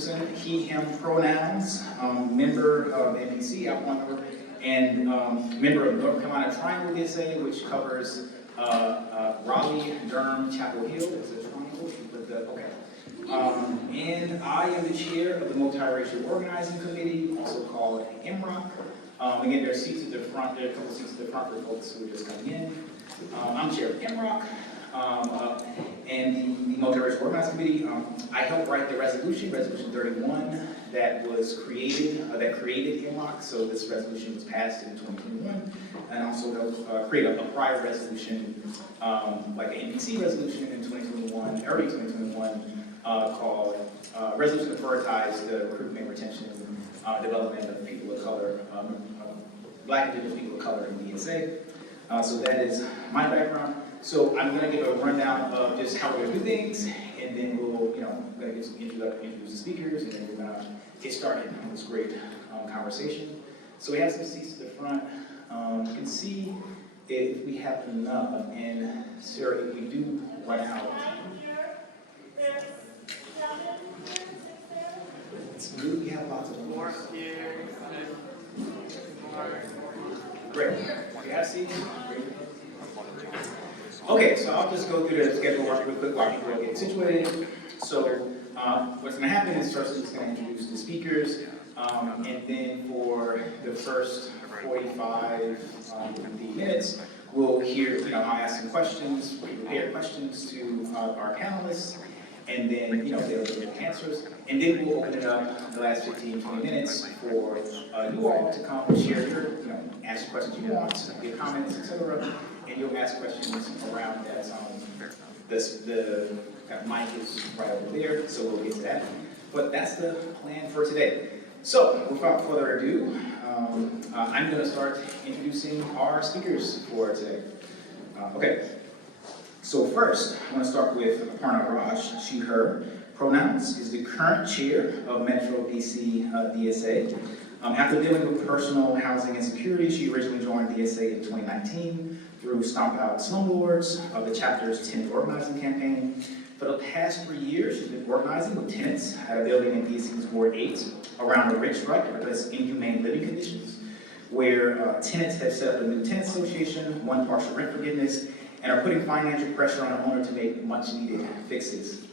Richardson, he, him pronouns, member of NPC, Aparna, and member of North Carolina Triangle DSA, which covers Raleigh, Durham, Chapel Hill. Is it triangle? Okay. And I am the chair of the Multiracial Organizing Committee, also called MROC. Again, there are seats at the front. There are a couple seats at the front for folks who are just coming in. I'm chair of MROC. And the Multiracial Organizing Committee, I helped write the resolution 31, that was created, that created MROC. So this resolution was passed in 2021, and also helped create a prior resolution, like an NPC resolution in 2021, early 2021, called Resolution to Prioritize the Recruitment, Retention, and Development of People of Color, Black and Indigenous people of color in DSA. So that is my background. So I'm going to give a rundown of just how we're going to do things, and then we'll, introduce the speakers, and then we're going to get started on this great conversation. So we have some seats at the front. You can see if we have enough, and Sarah, if we do run out. It's good, we have lots of more here. Great. We have seats. Great. Okay, so I'll just go through the schedule real quick while people get situated. So what's going to happen is first we're just going to introduce the speakers, and then for the first 45 minutes, we'll hear, I'll ask some questions, prepare questions to our panelists, and then, they'll give answers, and then we'll open it up the last 15, 20 minutes for you all to come and share your, ask questions you want, give comments, etc. And you'll ask questions around that. The mic is right over there, so we'll get to that. But that's the plan for today. So, without further ado, I'm going to start introducing our speakers for today. Okay. So first, I want to start with Aparna Raj, she, her pronouns, is the current chair of Metro DC DSA. After dealing with personal housing insecurity, she originally joined DSA in 2019 through Stomp Out Slumlords of the chapter's Tenant Organizing campaign. For the past 3 years, she's been organizing with tenants at a building in DC's Ward 8 around the rich strike to address inhumane living conditions, where tenants have set up a new tenant association, won partial rent forgiveness, and are putting financial pressure on the owner to make much-needed fixes.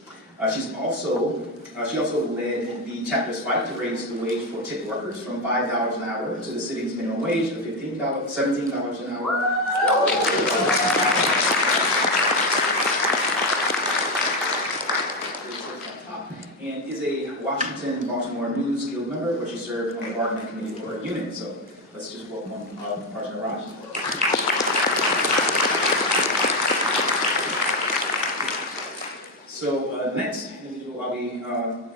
She also led the chapter's fight to raise the wage for tip workers from $5 an hour to the city's minimum wage of $17 an hour. And is a Washington Baltimore News Guild member, where she served on the bargaining committee for her unit. So let's just welcome Aparna Raj. So next individual I'll be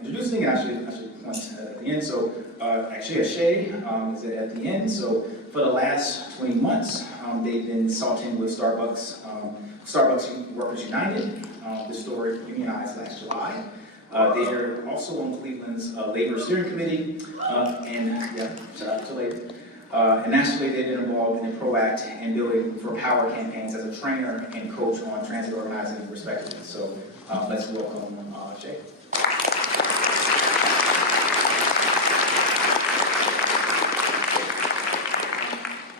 introducing, and I should point at the end. So actually Akshai is at the end. So for the last 20 months, they've been consulting with Starbucks Workers United. The store unionized last July. They're also on Cleveland's Labor Steering Committee, shout out to Labor. And nationally, they've been involved in the PROACT and Building for Power campaigns as a trainer and coach on transit organizing, respectively. So let's welcome Akshai.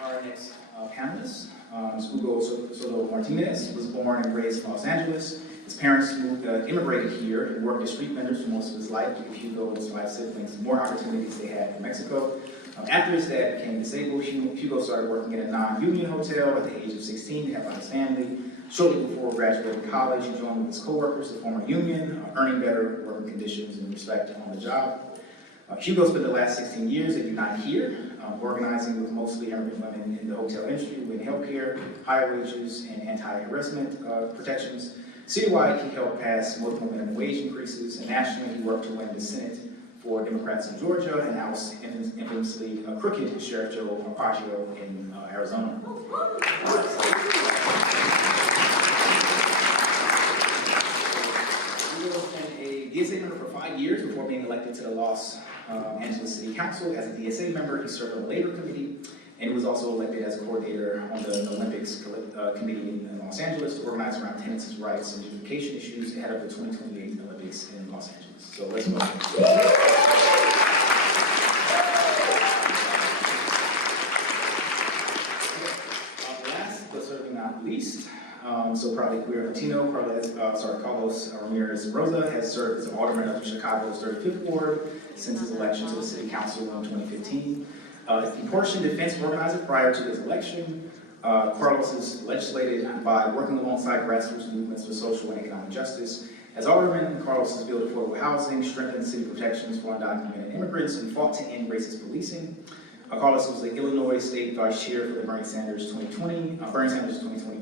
Our next panelist is Hugo Soto Martinez. Was born and raised in Los Angeles. His parents immigrated here and worked as street vendors for most of his life to give Hugo and his 5 siblings more opportunities they had in Mexico. After his dad became disabled, Hugo started working at a non-union hotel at the age of 16 to help out his family. Shortly before graduating college, he joined with his co-workers to form a union, earning better working conditions and respect on the job. Hugo spent the last 16 years at Unite Here, organizing with mostly immigrant women in the hotel industry, with healthcare, higher wages, and anti-harassment protections. Citywide, he helped pass multiple minimum wage increases, and nationally, he worked to win the Senate for Democrats in Georgia, and now infamously crooked Sheriff Joe Arpaggio in Arizona. He was a DSA member for 5 years before being elected to the Los Angeles City Council. As a DSA member, he served on the Labor Committee, and he was also elected as coordinator on the Olympics Committee in Los Angeles to organize around tenants' rights and education issues ahead of the 2028 Olympics in Los Angeles. So let's welcome. So proudly queer Latino, Carlos Ramirez-Rosa has served as an alderman of Chicago's 35th Ward since his election to the City Council in 2015. He portioned defense organizer prior to his election. Carlos has legislated by working alongside grassroots movements for social and economic justice. As alderman, Carlos has built affordable housing, strengthened city protections for undocumented immigrants, and fought to end racist policing. Carlos was the Illinois State Vice Chair for the Bernie Sanders 2020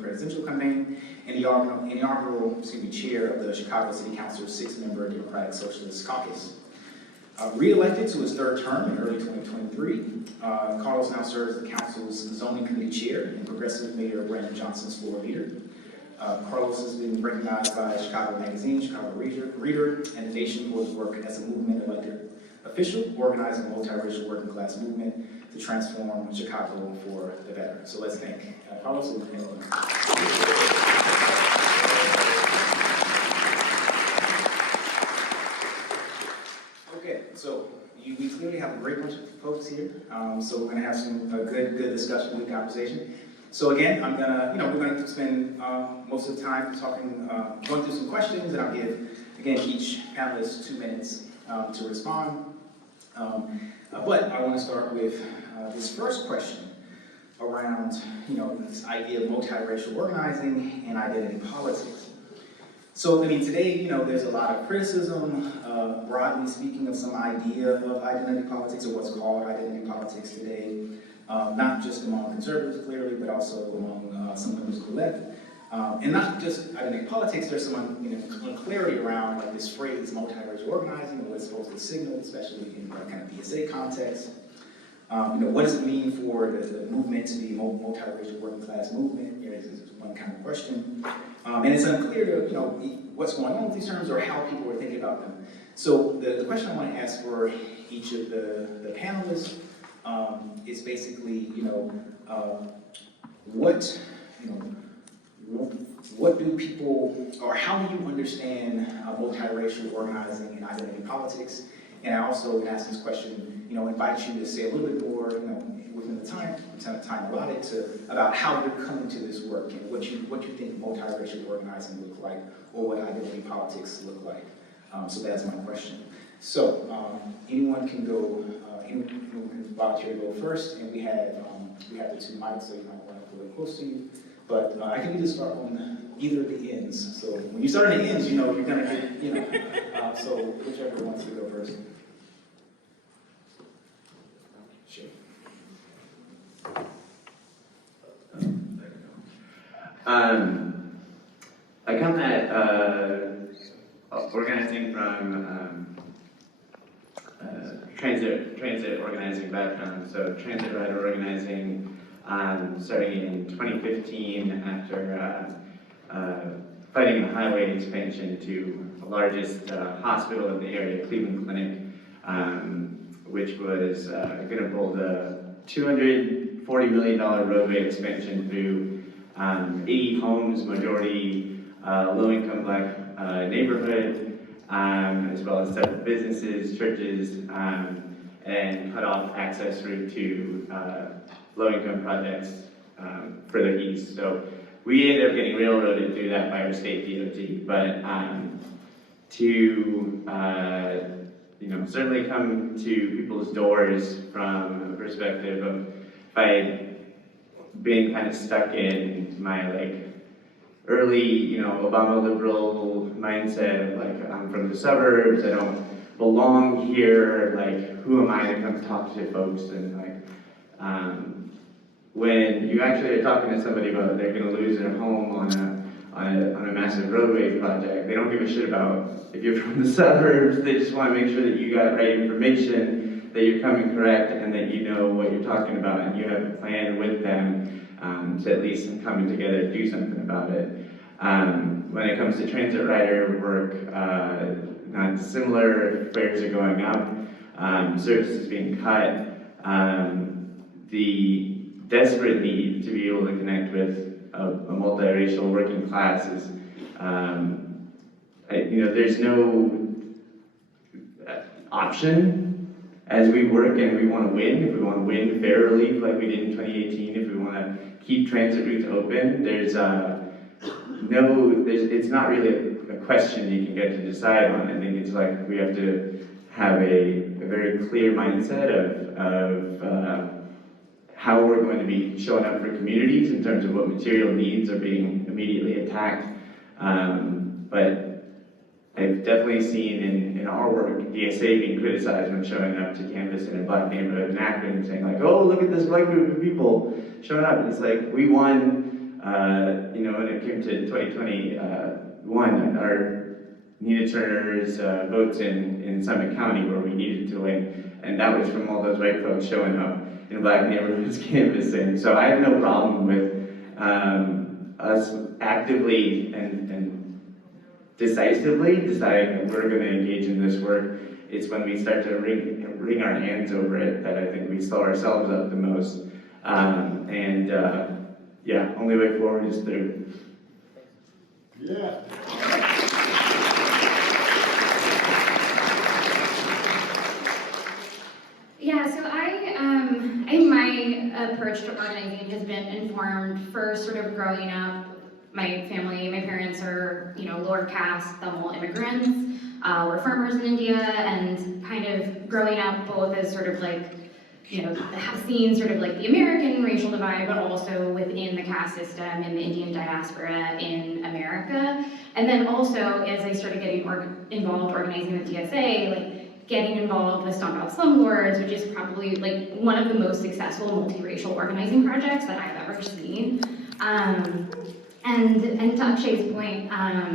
presidential campaign, and the inaugural chair of the Chicago City Council's 6-member Democratic Socialist Caucus. Re-elected to his 3rd term in early 2023, Carlos now serves as the council's zoning committee chair and progressive mayor Brandon Johnson's floor leader. Carlos has been recognized by Chicago Magazine, Chicago Reader, and the nation for his work as a movement elected official, organizing a multiracial working class movement to transform Chicago for the better. So let's thank Carlos. Okay, so we clearly have a great bunch of folks here. So we're gonna have a good discussion, good conversation. So again, we're gonna spend most of the time talking, going through some questions, and I'll give, again, each panelist 2 minutes to respond. But I want to start with this first question around, this idea of multiracial organizing and identity politics. So, today, there's a lot of criticism, broadly speaking, of some idea of identity politics, or what's called identity politics today, not just among conservatives, clearly, but also among some members of the left. And not just identity politics, there's some unclarity around this phrase multiracial organizing and what it's supposed to signal, especially in kind of BSA context. What does it mean for the movement to be a multiracial working class movement? This is one kind of question. And it's unclear to what's going on with these terms or how people are thinking about them. So the question I want to ask for each of the panelists is basically, what do people, or how do you understand multiracial organizing and identity politics? And I also would ask this question, invite you to say a little bit more, within the time allotted about how you're coming to this work and what you think multiracial organizing look like, or what identity politics look like. So that's my question. So anyone can go, anyone can volunteer to go first, and we have the 2 mics, so you might want to pull it close to you. But I can either start on either of the ends. So when you start on the ends, you're gonna get, so whichever wants to go first. Sure. I come at organizing from transit organizing background, so transit rider organizing. Starting in 2015 after fighting the highway expansion to the largest hospital in the area, Cleveland Clinic, which was going to build a $240 million roadway expansion through 80 homes, majority low-income Black neighborhood, as well as several businesses, churches, and cut off access route to low-income projects further east. So we ended up getting railroaded through that by our state DOT. But to certainly come to people's doors from a perspective of if I been kind of stuck in my early Obama liberal mindset of I'm from the suburbs, I don't belong here, who am I to come talk to folks, and when you actually are talking to somebody about they're going to lose their home on a massive roadway project, they don't give a shit about if you're from the suburbs. They just want to make sure that you got right information, that you're coming correct, and that you know what you're talking about, and you have a plan with them to at least coming together to do something about it. When it comes to transit rider work, not dissimilar, fares are going up, services being cut. The desperate need to be able to connect with a multiracial working class is, there's no option as we work and we want to win. If we want to win fair relief like we did in 2018, if we want to keep transit routes open, there's it's not really a question you can get to decide on. I think it's like we have to have a very clear mindset of how we're going to be showing up for communities in terms of what material needs are being immediately attacked. But I've definitely seen in our work, DSA being criticized when showing up to canvass in a black neighborhood in Akron and saying like, oh, look at this white group of people showing up. And it's like, we won, when it came to 2021, our Nina Turner's votes in Summit County where we needed to win. And that was from all those white folks showing up in black neighborhoods canvassing. So I have no problem with us actively and decisively deciding that we're going to engage in this work. It's when we start to wring our hands over it that I think we slow ourselves up the most. Yeah, only way forward is through. Yeah. Yeah, so I think my approach to organizing has been informed first sort of growing up. My family, my parents are, lower caste, Tamil immigrants. We're farmers in India, and kind of growing up both as sort of like, have seen sort of like the American racial divide, but also within the caste system in the Indian diaspora in America. And then also, as I started getting involved organizing with DSA, like getting involved with Stomp Out Slumlords, which is probably like one of the most successful multiracial organizing projects that I've ever seen. And to Akshai's point, I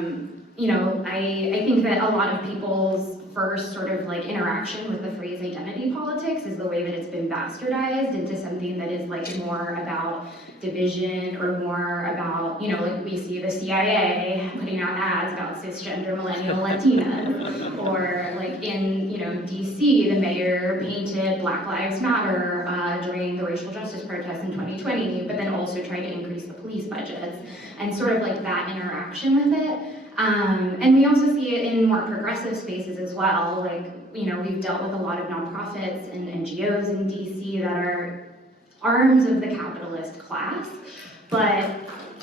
think that a lot of people's first sort of like interaction with the phrase identity politics is the way that it's been bastardized into something that is like more about division or more about, like we see the CIA putting out ads about cisgender millennial Latinas, or like in, DC, the mayor painted Black Lives Matter during the racial justice protests in 2020, but then also tried to increase the police budgets, and sort of like that interaction with it. And we also see it in more progressive spaces as well. Like, we've dealt with a lot of nonprofits and NGOs in DC that are arms of the capitalist class, but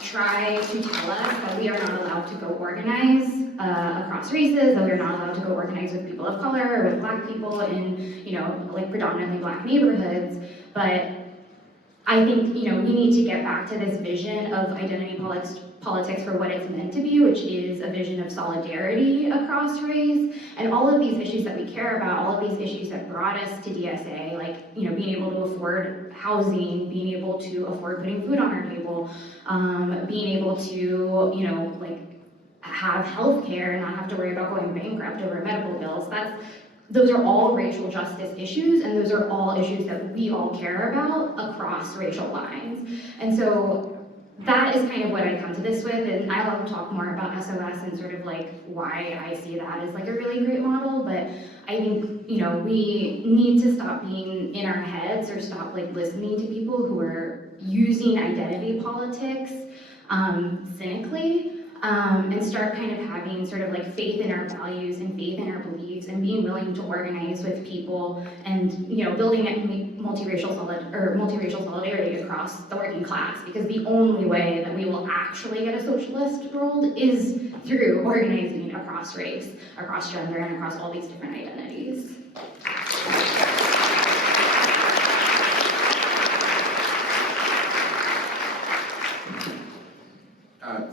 try to tell us that we are not allowed to go organize across races, that we are not allowed to go organize with people of color or with black people in, like predominantly black neighborhoods. But I think, we need to get back to this vision of identity politics for what it's meant to be, which is a vision of solidarity across race, and all of these issues that we care about, all of these issues that brought us to DSA, like, being able to afford housing, being able to afford putting food on our table, being able to, like, have health care and not have to worry about going bankrupt over medical bills. Those are all racial justice issues, and those are all issues that we all care about across racial lines. And so that is kind of what I come to this with, and I'll talk more about SOS and sort of like why I see that as like a really great model. But I think, we need to stop being in our heads, or stop like listening to people who are using identity politics cynically. And start kind of having sort of like faith in our values and faith in our beliefs, and being willing to organize with people, and building multiracial solidarity across the working class, because the only way that we will actually get a socialist world is through organizing across race, across gender, and across all these different identities.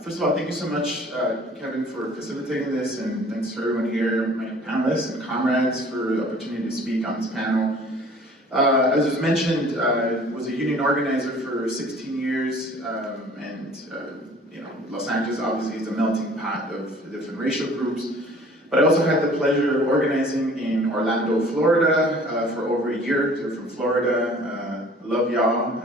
First of all, thank you so much, Kevin, for facilitating this, and thanks to everyone here, my panelists and comrades, for the opportunity to speak on this panel. As was mentioned, was a union organizer for 16 years, Los Angeles obviously is a melting pot of different racial groups. But I also had the pleasure of organizing in Orlando, Florida, for over a year. They're from Florida. Love y'all.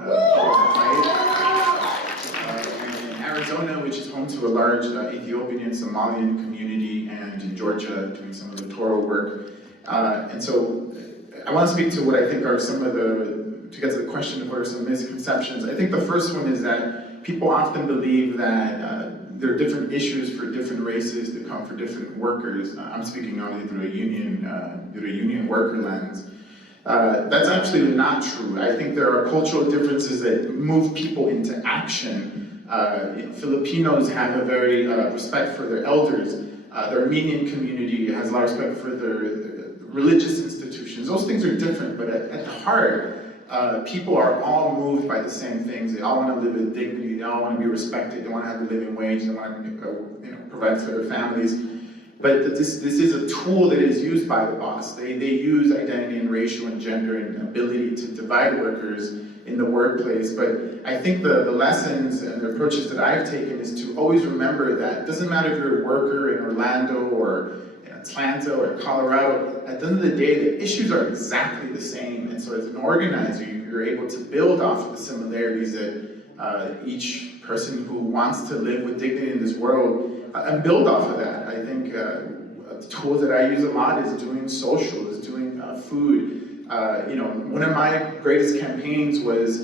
Arizona, which is home to a large Ethiopian and Somalian community, and in Georgia, doing some of the Toro work. And so I want to speak to what I think are some of to get to the question of what are some misconceptions. I think the first one is that people often believe that there are different issues for different races that come for different workers. I'm speaking only through a union worker lens. That's actually not true. I think there are cultural differences that move people into action Filipinos have a very respect for their elders. The Armenian community has a lot of respect for their religious institutions. Those things are different, but at the heart, people are all moved by the same things. They all want to live with dignity. They all want to be respected. They want to have a living wage. They want to provide for their families. But this is a tool that is used by the boss. They use identity and racial and gender and ability to divide workers in the workplace. But I think the lessons and the approaches that I've taken is to always remember that it doesn't matter if you're a worker in Orlando or in Atlanta or Colorado, at the end of the day, the issues are exactly the same. And so as an organizer, you're able to build off of the similarities that each person who wants to live with dignity in this world and build off of that. I think the tool that I use a lot is doing social, is doing food. One of my greatest campaigns was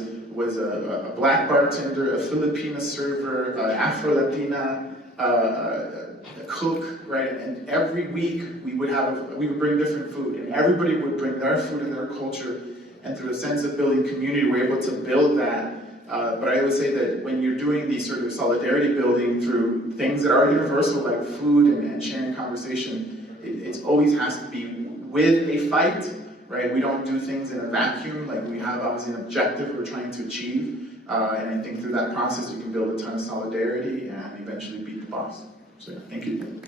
a black bartender, a Filipina server, Afro-Latina, a cook, right? And every week we would bring different food, and everybody would bring their food and their culture. And through a sense of building community, we're able to build that. But I would say that when you're doing these sort of solidarity building through things that are universal, like food and sharing conversation, it always has to be with a fight, right? We don't do things in a vacuum. Like, we have obviously an objective we're trying to achieve. And I think through that process, you can build a ton of solidarity and eventually beat the boss. So thank you.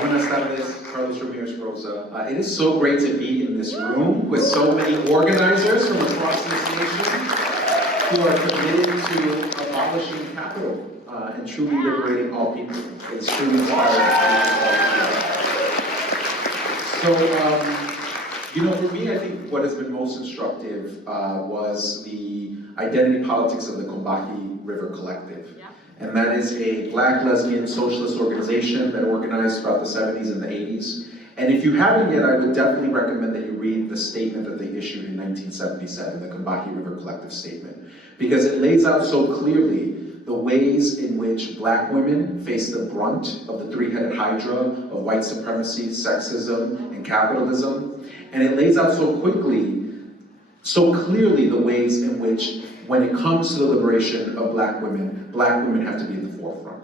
Buenas tardes, Carlos Ramirez-Rosa. It is so great to be in this room with so many organizers from across this nation who are committed to abolishing capital and truly liberating all people. It's truly inspiring. So, for me, I think what has been most instructive was the identity politics of the Combahee River Collective. Yeah. And that is a black lesbian socialist organization that organized throughout the 70s and the 80s. And if you haven't yet, I would definitely recommend that you read the statement that they issued in 1977, the Combahee River Collective Statement, because it lays out so clearly the ways in which black women face the brunt of the three-headed hydra of white supremacy, sexism, and capitalism. And it lays out so clearly the ways in which, when it comes to the liberation of black women have to be at the forefront.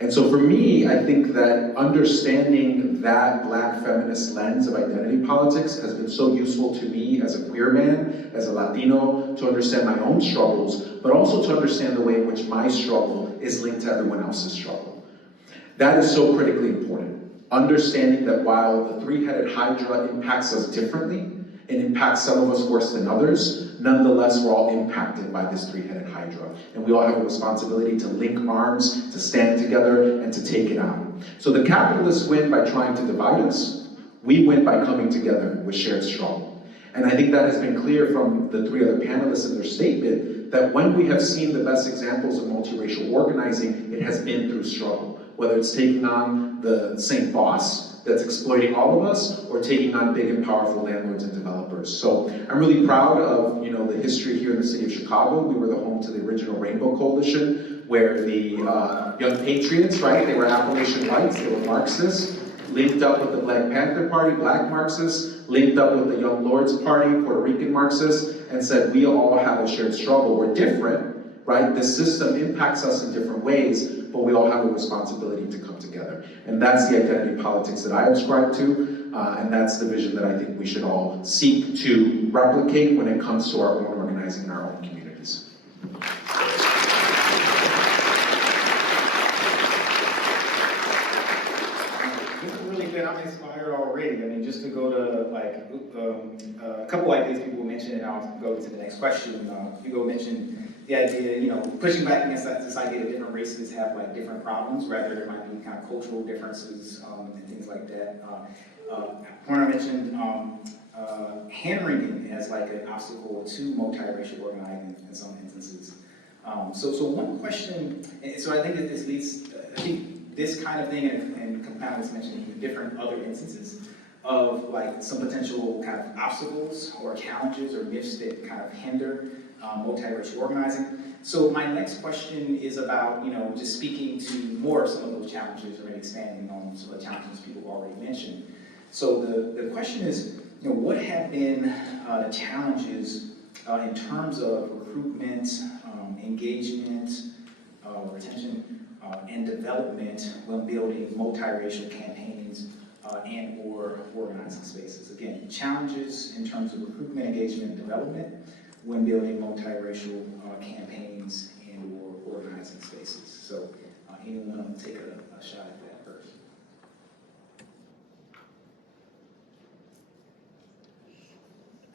And so for me, I think that understanding that black feminist lens of identity politics has been so useful to me as a queer man, as a Latino, to understand my own struggles, but also to understand the way in which my struggle is linked to everyone else's struggle. That is so critically important. Understanding that while the three-headed hydra impacts us differently, it impacts some of us worse than others, nonetheless, we're all impacted by this three-headed hydra. And we all have a responsibility to link arms, to stand together, and to take it out. So the capitalists win by trying to divide us. We win by coming together with shared struggle. And I think that has been clear from the three other panelists in their statement, that when we have seen the best examples of multiracial organizing, it has been through struggle. Whether it's taking on the same boss that's exploiting all of us, or taking on big and powerful landlords and developers. So I'm really proud of the history here in the city of Chicago. We were the home to the original Rainbow Coalition, where the Young Patriots, right, they were Appalachian Whites, they were Marxists, linked up with the Black Panther Party, Black Marxists, linked up with the Young Lords Party, Puerto Rican Marxists, and said we all have a shared struggle. We're different, right? This system impacts us in different ways, but we all have a responsibility to come together. And that's the identity politics that I ascribe to, and that's the vision that I think we should all seek to replicate when it comes to our own organizing in our own communities. This is really good. I'm inspired already. I mean, just to go to a couple ideas people mentioned, and I'll go to the next question. Hugo mentioned the idea, pushing back against this idea that different races have different problems, rather there might be kind of cultural differences and things like that. Aparna mentioned hand-wringing as an obstacle to multiracial organizing in some instances. So one question, so I think that this leads, I think this kind of thing, and Panelists mentioned even different other instances of some potential kind of obstacles or challenges or myths that kind of hinder multiracial organizing. So my next question is about, just speaking to more of some of those challenges, or maybe expanding on some of the challenges people have already mentioned. So the question is, what have been the challenges in terms of recruitment, engagement, retention, and development when building multiracial campaigns and or organizing spaces? Again, challenges in terms of recruitment, engagement, and development when building multiracial campaigns and or organizing spaces. So anyone want to take a shot at that first?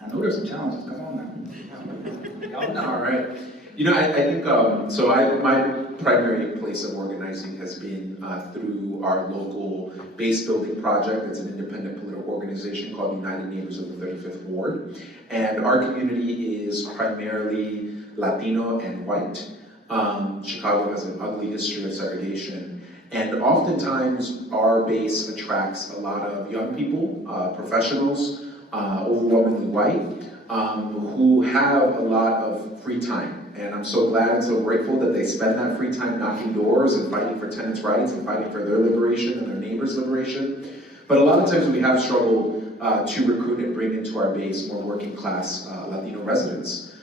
I know there's some challenges, come on now. Y'all know. All right. I think, my primary place of organizing has been through our local base building project. It's an independent political organization called United Neighbors of the 35th Ward. And our community is primarily Latino and white. Chicago has an ugly history of segregation. And oftentimes our base attracts a lot of young people, professionals, overwhelmingly white, who have a lot of free time. And I'm so glad and so grateful that they spend that free time knocking doors and fighting for tenants' rights and fighting for their liberation and their neighbors' liberation. But a lot of times we have struggled to recruit and bring into our base more working class Latino residents.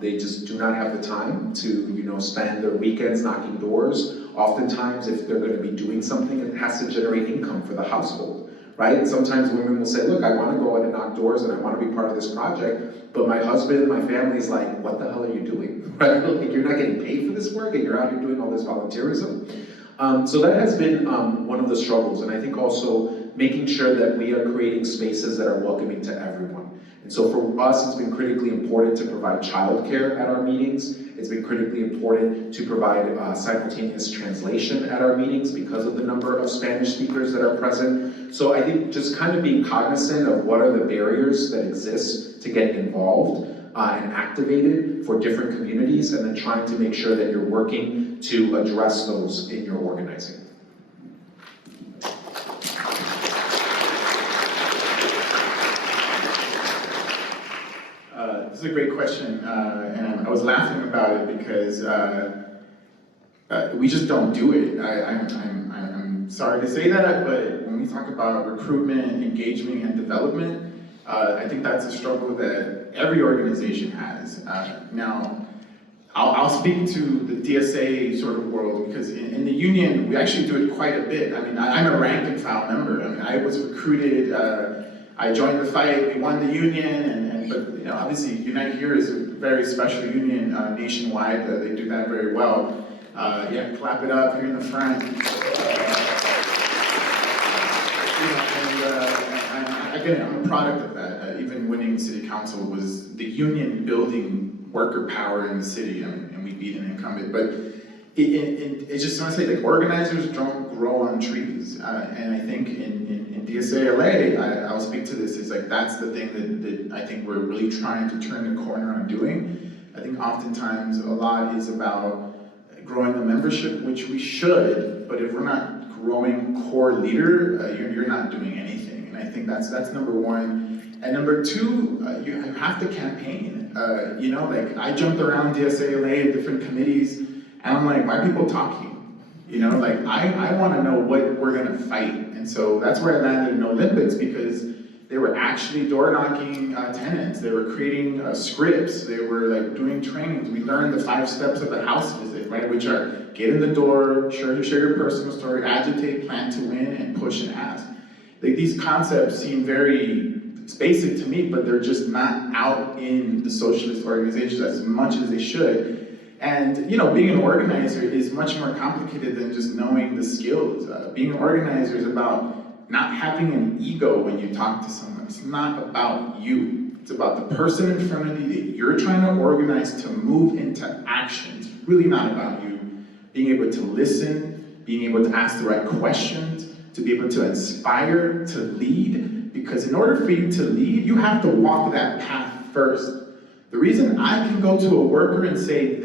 They just do not have the time to, spend their weekends knocking doors. Oftentimes, if they're going to be doing something, it has to generate income for the household, right? And sometimes women will say, look, I want to go out and knock doors and I want to be part of this project, but my husband, my family's like, what the hell are you doing, right? Like, you're not getting paid for this work and you're out here doing all this volunteerism. So that has been one of the struggles, and I think also making sure that we are creating spaces that are welcoming to everyone. And so for us, it's been critically important to provide childcare at our meetings. It's been critically important to provide simultaneous translation at our meetings because of the number of Spanish speakers that are present. So I think just kind of being cognizant of what are the barriers that exist to get involved and activated for different communities, and then trying to make sure that you're working to address those in your organizing. This is a great question, and I was laughing about it because we just don't do it. I'm sorry to say that, but when we talk about recruitment, engagement, and development, I think that's a struggle that every organization has. Now, I'll speak to the DSA sort of world, because in the union, we actually do it quite a bit. I mean, I'm a rank and file member. I mean, I was recruited, I joined the fight, we won the union, but obviously Unite Here is a very special union nationwide. They do that very well. Yeah, clap it up here in the front. Again, I'm a product of that. Even winning city council was the union building worker power in the city, and we beat an incumbent. But it's just want to say, like, organizers don't grow on trees, and I think in DSA LA, I'll speak to this. Is like that's the thing that I think we're really trying to turn the corner on doing. I think oftentimes a lot is about growing the membership, which we should, but if we're not growing core leader, you're not doing anything. And I think that's number one. And number two, you have to campaign. Like I jumped around DSA LA in different committees, and I'm like, why are people talking? Like I want to know what we're gonna fight. And so that's where I landed in Olympics, because they were actually door knocking tenants. They were creating scripts. They were like doing trainings. We learned the 5 steps of the house visit, right? Which are get in the door, share your personal story, agitate, plan to win, and push and ask. Like these concepts seem very basic to me, but they're just not out in the socialist organizations as much as they should. And being an organizer is much more complicated than just knowing the skills. Being an organizer is about not having an ego when you talk to someone. It's not about you. It's about the person in front of you that you're trying to organize to move into action. It's really not about you. Being able to listen, being able to ask the right questions, to be able to inspire, to lead. Because in order for you to lead, you have to walk that path first. The reason I can go to a worker and say,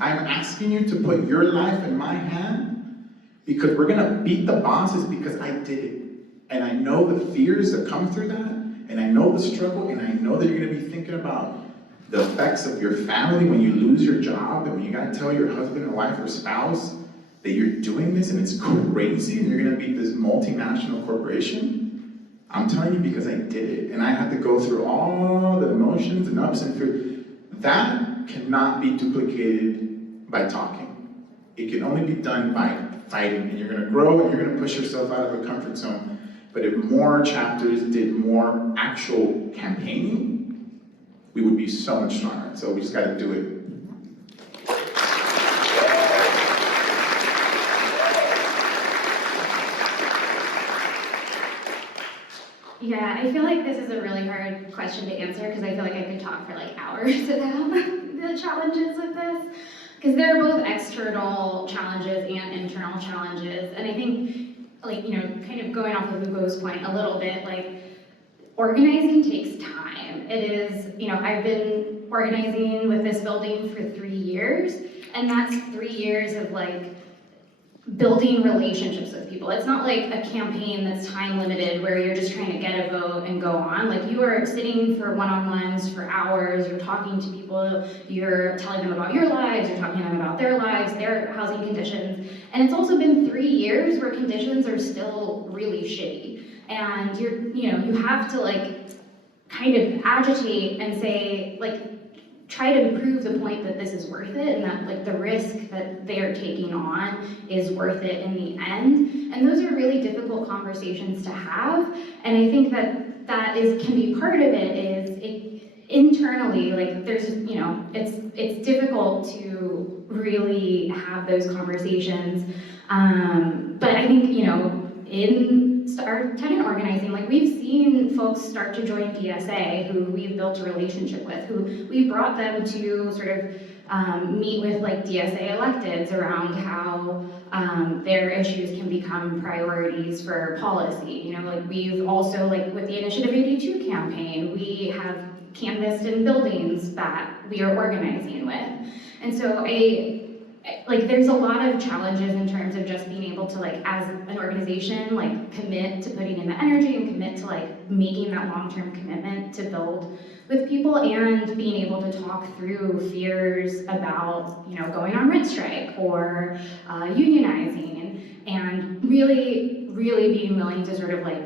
I'm asking you to put your life in my hand, because we're gonna beat the bosses, because I did it. And I know the fears that come through that, and I know the struggle, and I know that you're gonna be thinking about the effects of your family when you lose your job, and when you gotta tell your husband or wife or spouse that you're doing this and it's crazy, and you're gonna beat this multinational corporation. I'm telling you because I did it, and I had to go through all the emotions and ups and through. That cannot be duplicated by talking. It can only be done by fighting, and you're gonna grow and you're gonna push yourself out of a comfort zone. But if more chapters did more actual campaigning, we would be so much stronger. So we just gotta do it. Yeah, I feel like this is a really hard question to answer because I feel like I could talk for like hours about the challenges with this. Because there are both external challenges and internal challenges. And I think, like, you know, kind of going off of Hugo's point a little bit, like, organizing takes time. It is, you know, I've been organizing with this building for 3 years, and that's 3 years of like building relationships with people. It's not like a campaign that's time limited where you're just trying to get a vote and go on. Like, you are sitting for one-on-ones for hours, you're talking to people, you're telling them about your lives, you're talking to them about their lives, their housing conditions. And it's also been 3 years where conditions are still really shitty. And you have to like kind of agitate and say, like, try to prove the point that this is worth it and that like the risk that they're taking on is worth it in the end. And those are really difficult conversations to have. And I think that can be part of it is internally, like there's, you know, it's difficult to really have those conversations. But I think, you know, in our tenant organizing, like we've seen folks start to join DSA who we've built a relationship with, who we brought them to sort of meet with like DSA electeds around how their issues can become priorities for policy. You know, like we've also, like with the Initiative 82 campaign, we have canvassed in buildings that we are organizing with. And so like there's a lot of challenges in terms of just being able to, like, as an organization, like commit to putting in the energy and commit to like making that long-term commitment to build with people, and being able to talk through fears about, you know, going on rent strike or unionizing, and really being willing to sort of like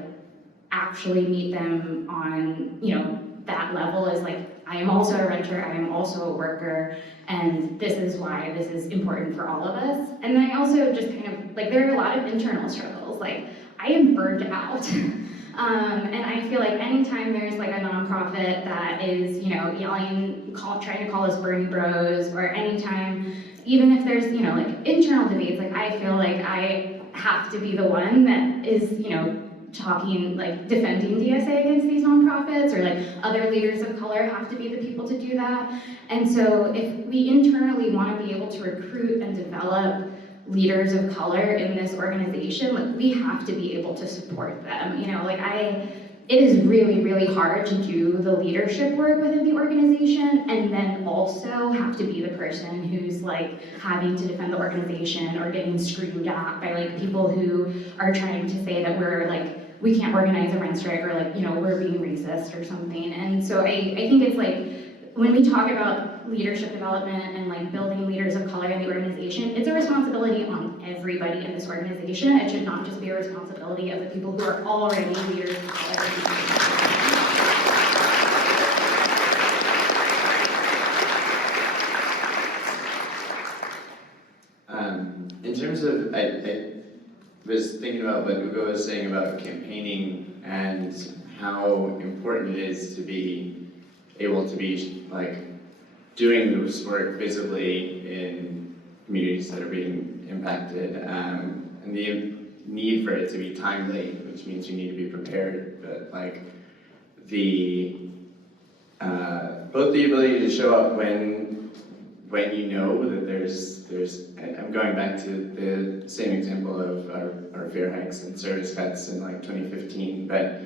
actually meet them on, you know, that level is like, I am also a renter, I am also a worker, and this is why this is important for all of us. And then I also just kind of, like, there are a lot of internal struggles. Like, I am burned out. And I feel like anytime there's like a nonprofit that is, you know, yelling, trying to call us Bernie bros, or anytime, even if there's, you know, like internal debates, like I feel like I have to be the one that is, you know, talking, like defending DSA against these nonprofits, or like other leaders of color have to be the people to do that. And so if we internally want to be able to recruit and develop leaders of color in this organization, like we have to be able to support them. You know, like it is really hard to do the leadership work within the organization and then also have to be the person who's like having to defend the organization or getting screamed at by like people who are trying to say that we're like, we can't organize a rent strike, or like, you know, we're being racist or something. And so I think it's like, when we talk about leadership development and like building leaders of color in the organization, it's a responsibility on everybody in this organization. It should not just be a responsibility of the people who are already leaders of color. In terms of, I was thinking about what Hugo was saying about campaigning and how important it is to be able to be like doing this work visibly in communities that are being impacted, and the need for it to be timely, which means you need to be prepared, but like both the ability to show up when you know that there's I'm going back to the same example of our fare hikes and service cuts in like 2015, but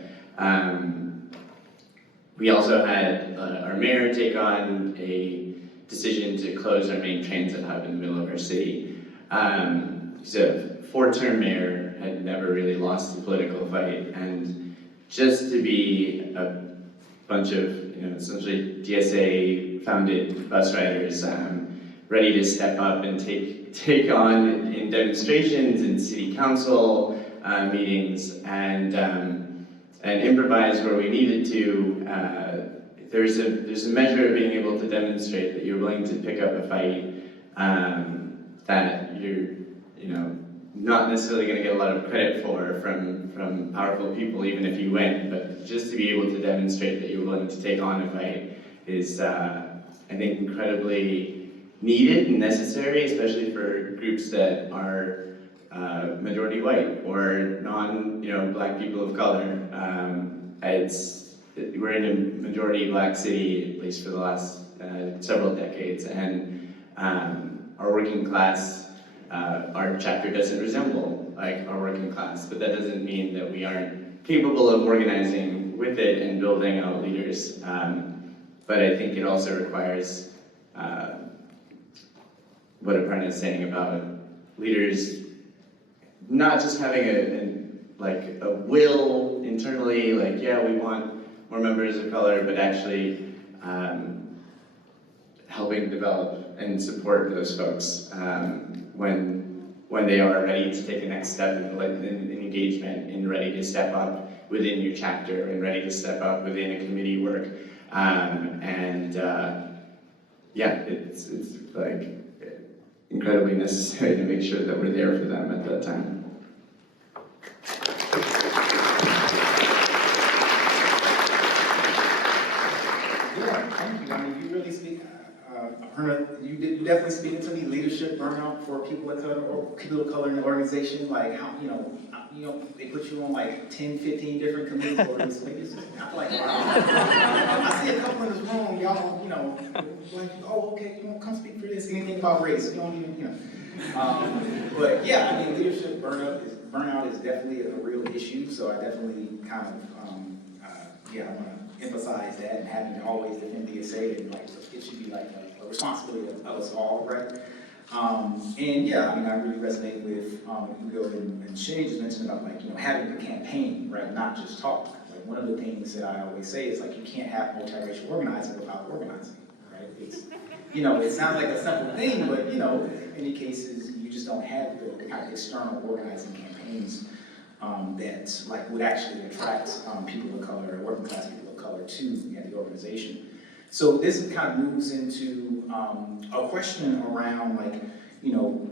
we also had our mayor take on a decision to close our main transit hub in the middle of our city. He's a 4-term mayor, had never really lost the political fight, and just to be a bunch of, you know, essentially DSA-founded bus riders ready to step up and take on in demonstrations, in city council meetings, and and improvised where we needed to. There's a measure of being able to demonstrate that you're willing to pick up a fight, that you're, not necessarily going to get a lot of credit for from powerful people, even if you win, but just to be able to demonstrate that you're willing to take on a fight is, I think, incredibly needed and necessary, especially for groups that are majority white or Black people of color. We're in a majority Black city, at least for the last several decades, and our working class, our chapter doesn't resemble like our working class, but that doesn't mean that we aren't capable of organizing with it and building out leaders. But I think it also requires what Aparna is saying about leaders not just having a will internally, like, yeah, we want more members of color, but actually helping develop and support those folks when they are ready to take the next step in engagement and ready to step up within your chapter and ready to step up within a committee work. It's like incredibly necessary to make sure that we're there for them at that time. Thank you. I mean, you really speak, you definitely speak to me, leadership burnout for people of color or people of color in the organization. Like how, they put you on like 10, 15 different committees for this. I feel like, wow. I see a couple in this room, y'all, like, oh, okay, you want to come speak for this? Anything about race? You don't even, But yeah, I mean, leadership burnout is definitely a real issue. So I definitely kind of, I want to emphasize that, and having to always defend DSA, and like it should be like a responsibility of us all, right? And yeah, I mean, I really resonate with Hugo and Shay just mentioned about like having a campaign, right? Not just talk. Like one of the things that I always say is like you can't have multiracial organizing without organizing, right? It's it sounds like a simple thing, but in many cases you just don't have the kind of external organizing campaigns that like would actually attract people of color, working class people of color to the organization. So this kind of moves into a question around like,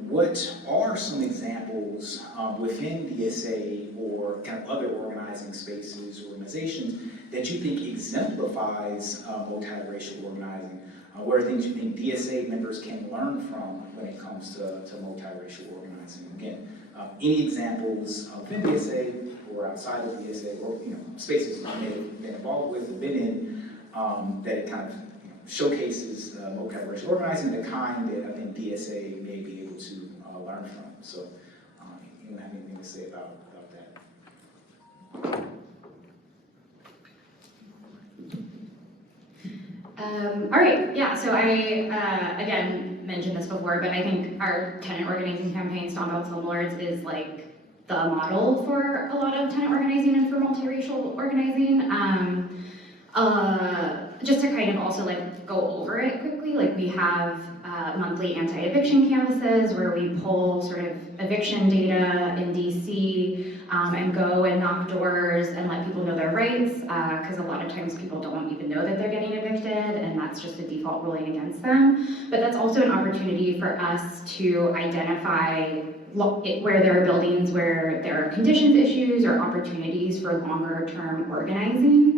what are some examples within DSA or kind of other organizing spaces or organizations that you think exemplifies multiracial organizing? What are things you think DSA members can learn from when it comes to multiracial organizing? Again, any examples within DSA or outside of DSA or spaces you may have been involved with, been in, that it kind of showcases multiracial organizing, the kind that I think DSA may be able to learn from. So, you have anything to say about that? All right, yeah, so I, again, mentioned this before, but I think our tenant organizing campaign, Stomp Out Slumlords, is like the model for a lot of tenant organizing and for multiracial organizing. Just to kind of also like go over it quickly, like we have monthly anti-eviction canvases where we pull sort of eviction data in DC and go and knock doors and let people know their rights, because a lot of times people don't even know that they're getting evicted, and that's just a default ruling against them. But that's also an opportunity for us to identify where there are buildings where there are conditions issues or opportunities for longer term organizing.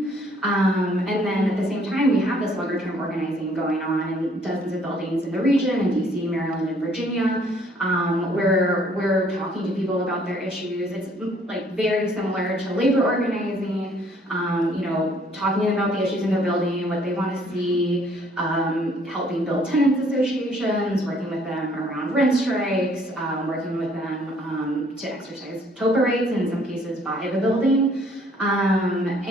And then at the same time, we have this longer term organizing going on in dozens of buildings in the region, in DC, Maryland, and Virginia, where we're talking to people about their issues. It's like very similar to labor organizing, talking about the issues in their building, what they want to see, helping build tenants associations, working with them around rent strikes, working with them to exercise TOPA rights, in some cases buy the building. And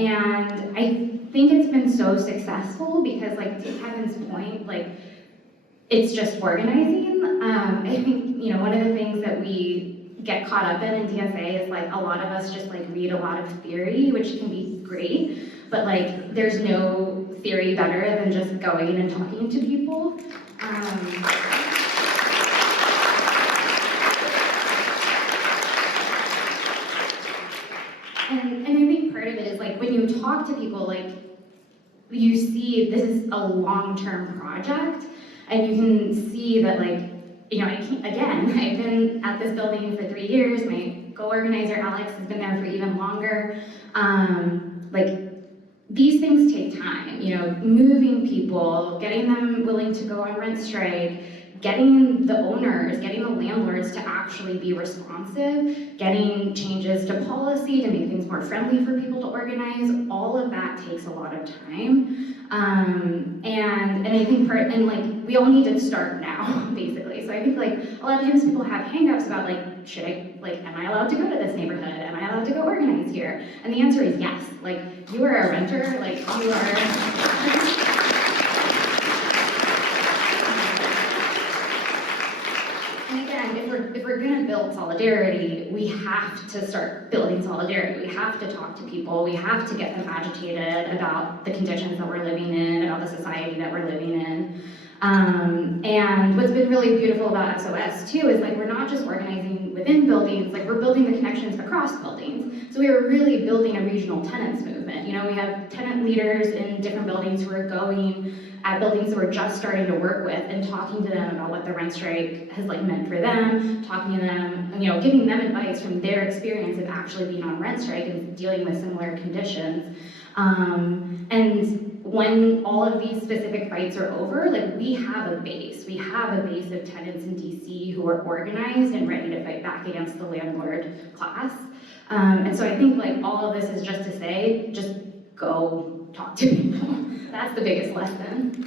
I think it's been so successful because, like, to Kevin's point, like, it's just organizing. I think, one of the things that we get caught up in DSA is, like, a lot of us just, like, read a lot of theory, which can be great, but, like, there's no theory better than just going and talking to people. And I think part of of it is like when you talk to people, like you see this is a long-term project, and you can see that, like, you know, I've been at this building for 3 years. My co-organizer Alex has been there for even longer. Like, these things take time, you know, moving people, getting them willing to go on rent strike, getting the owners, getting the landlords to actually be responsive, getting changes to policy to make things more friendly for people to organize. All of that takes a lot of time. And I think like we all need to start now, basically. So I think like a lot of times people have hang-ups about like, am I allowed to go to this neighborhood? Am I allowed to go organize here? And the answer is yes. Like, you are a renter, like you are. And again, if we're gonna build solidarity, we have to start building solidarity. We have to talk to people. We have to get them agitated about the conditions that we're living in, about the society that we're living in. And what's been really beautiful about SOS too is like we're not just organizing within buildings, like we're building the connections across buildings. So we are really building a regional tenants movement. You know, we have tenant leaders in different buildings who are going at buildings that we're just starting to work with and talking to them about what the rent strike has like meant for them, talking to them, you know, giving them advice from their experience of actually being on rent strike and dealing with similar conditions. And when all of these specific fights are over, like we have a base. We have a base of tenants in DC who are organized and ready to fight back against the landlord class. And so I think like all of this is just to say, just go talk to people. That's the biggest lesson.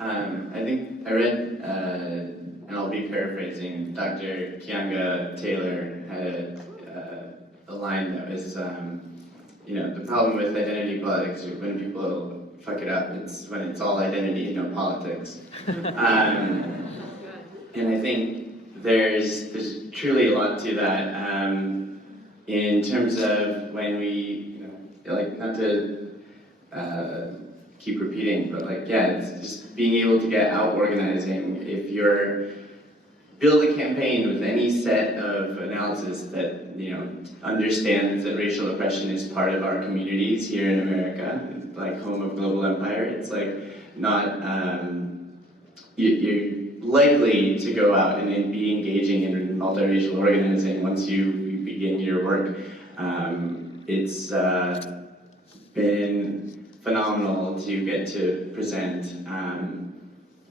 I think I read, and I'll be paraphrasing, Dr. Kianga Taylor had a line that was, you know, the problem with identity politics is when people fuck it up, it's when it's all identity, no politics. And I think there's truly a lot to that in terms of when we, you know, like, not to keep repeating, but like, yeah, it's just being able to get out organizing. If you're build a campaign with any set of analysis that, you know, understands that racial oppression is part of our communities here in America, like home of global empire, it's like not, you're likely to go out and be engaging in multiracial organizing once you begin your work. It's been phenomenal to get to present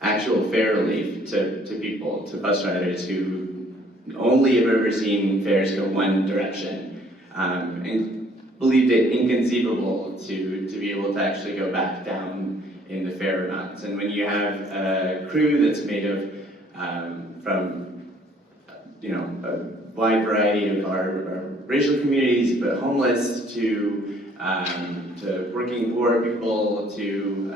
actual fare relief to people, to bus riders who only have ever seen fares go one direction, and believed it inconceivable to be able to actually go back down in the fare amounts. And when you have a crew that's made of from, you know, a wide variety of our racial communities, but homeless to working poor people to,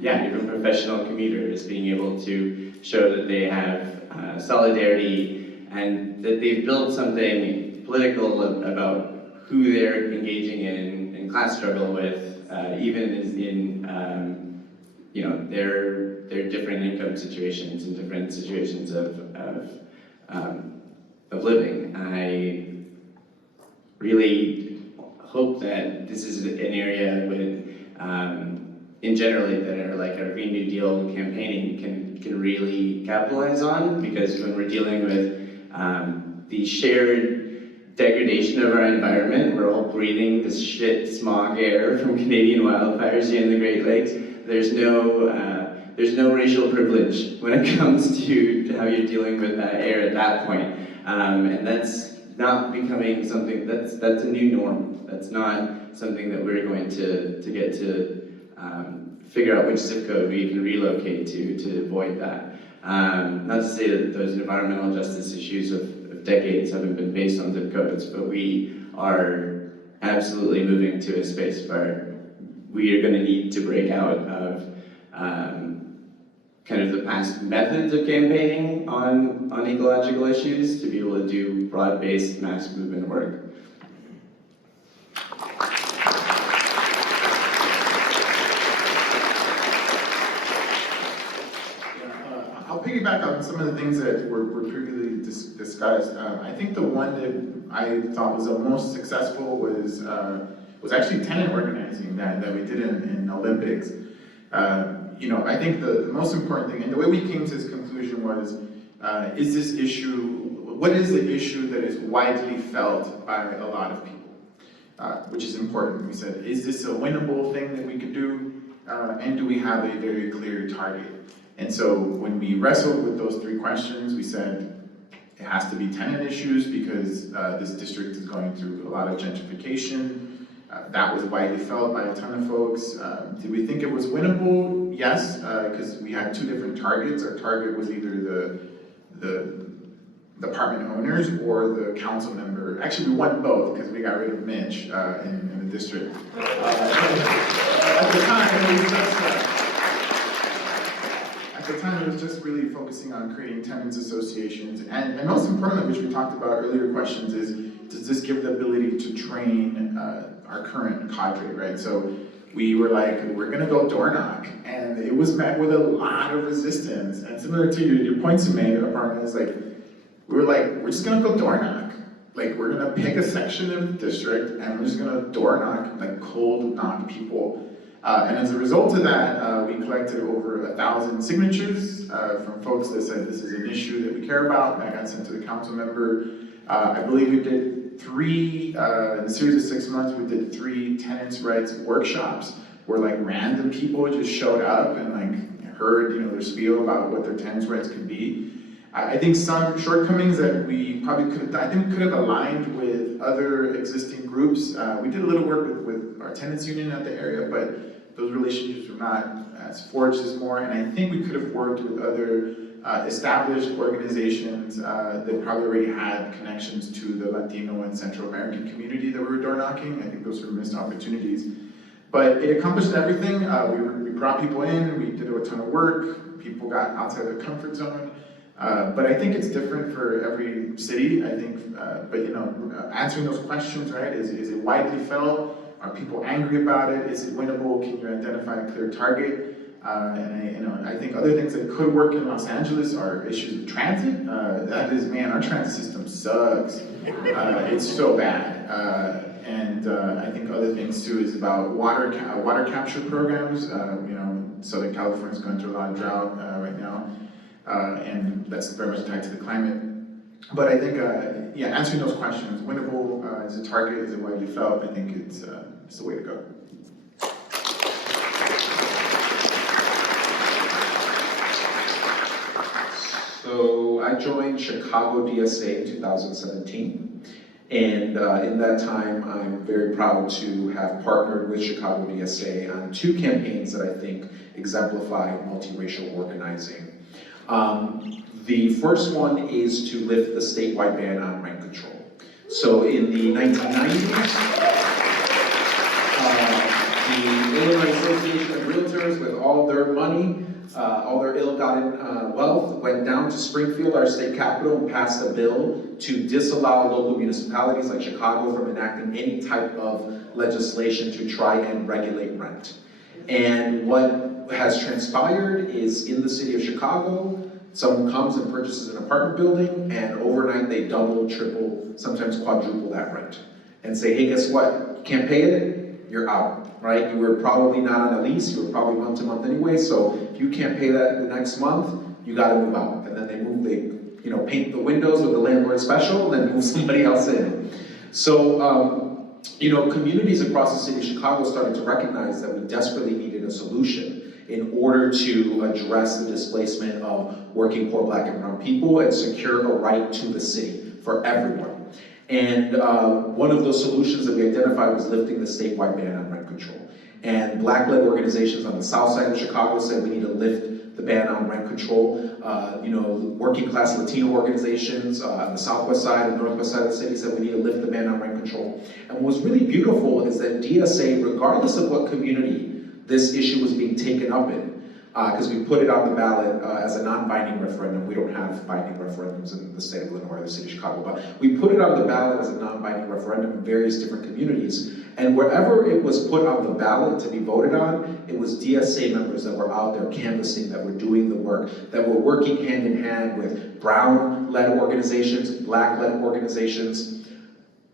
yeah, even professional commuters, being able to show that they have solidarity and that they've built something political about who they're engaging in class struggle with, even in you know, their different income situations and different situations of living. I really hope that this is an area with, in generally, that are like our Green New Deal campaigning can really capitalize on, because when we're dealing with the shared degradation of our environment, we're all breathing this shit smog air from Canadian wildfires here in the Great Lakes. There's no racial privilege when it comes to how you're dealing with that air at that point, and that's not becoming something that's a new norm. That's not something that we're going to get to figure out which zip code we can relocate to avoid that. Not to say that those environmental justice issues of decades haven't been based on zip codes, but we are absolutely moving to a space where we are going to need to break out of kind of the past methods of campaigning on ecological issues to be able to do broad-based mass movement work. I'll piggyback on some of the things that were previously discussed. I think the one that I thought was the most successful was actually tenant organizing that we did in Olympics. I think the most important thing, and the way we came to this conclusion was, what is the issue that is widely felt by a lot of people? Which is important. We said, is this a winnable thing that we could do? And do we have a very clear target? And so when we wrestled with those three questions, we said it has to be tenant issues because this district is going through a lot of gentrification. That was widely felt by a ton of folks. Did we think it was winnable? Yes, because we had two different targets. Our target was either the apartment owners or the council member. Actually, we won both because we got rid of Mitch in the district. At the time, it was just really focusing on creating tenants associations. And most importantly, which we talked about earlier questions, is does this give the ability to train our current cadre, right? So we were like, we're gonna go door knock. And it was met with a lot of resistance. And similar to your points you made, Aparna, is like, we were like, we're just gonna go door knock. Like, we're gonna pick a section of the district and we're just gonna door knock, like cold knock people. And as a result of that, we collected over 1,000 signatures from folks that said this is an issue that we care about. That got sent to the council member. I believe we did in a series of 6 months, we did 3 tenants' rights workshops where like random people just showed up and like heard their spiel about what their tenants' rights could be. I think some shortcomings that we probably could have aligned with other existing groups. We did a little work with our tenants union at the area, but those relationships were not as forged as more. And I think we could have worked with other established organizations that probably already had connections to the Latino and Central American community that we were door knocking. I think those were missed opportunities. But it accomplished everything. We brought people in, we did a ton of work, people got outside their comfort zone. But I think it's different for every city. I think, answering those questions, right? Is it widely felt? Are people angry about it? Is it winnable? Can you identify a clear target? I think other things that could work in Los Angeles are issues with transit. That is, man, our transit system sucks. It's so bad. I think other things too is about water capture programs. Southern California is going through a lot of drought right now. And that's very much tied to the climate. But I think, answering those questions, winnable, is a target, is it widely felt? I think it's the way to go. So I joined Chicago DSA in 2017. And in that time, I'm very proud to have partnered with Chicago DSA on 2 campaigns that I think exemplify multiracial organizing. The first one is to lift the statewide ban on rent control. So in the 1990s, the Illinois Association of Realtors, with all their money, all their ill-gotten wealth, went down to Springfield, our state capital, and passed a bill to disallow local municipalities like Chicago from enacting any type of legislation to try and regulate rent. And what has transpired is in the city of Chicago, someone comes and purchases an apartment building, and overnight they double, triple, sometimes quadruple that rent. And say, hey, guess what? You can't pay it, you're out, right? You were probably not on a lease, you were probably month to month anyway, so if you can't pay that the next month, you gotta move out. And then they paint the windows with the landlord special, and then move somebody else in. So, communities across the city of Chicago started to recognize that we desperately needed a solution in order to address the displacement of working poor Black and brown people and secure a right to the city for everyone. And one of those solutions that we identified was lifting the statewide ban on rent control. And Black-led organizations on the south side of Chicago said we need to lift the ban on rent control. Working class Latino organizations on the southwest side and northwest side of the city said we need to lift the ban on rent control. And what was really beautiful is that DSA, regardless of what community this issue was being taken up in, because we put it on the ballot as a non-binding referendum. We don't have binding referendums in the state of Illinois or the city of Chicago, but we put it on the ballot as a non-binding referendum in various different communities. And wherever it was put on the ballot to be voted on, it was DSA members that were out there canvassing, that were doing the work, that were working hand in hand with brown-led organizations, black-led organizations.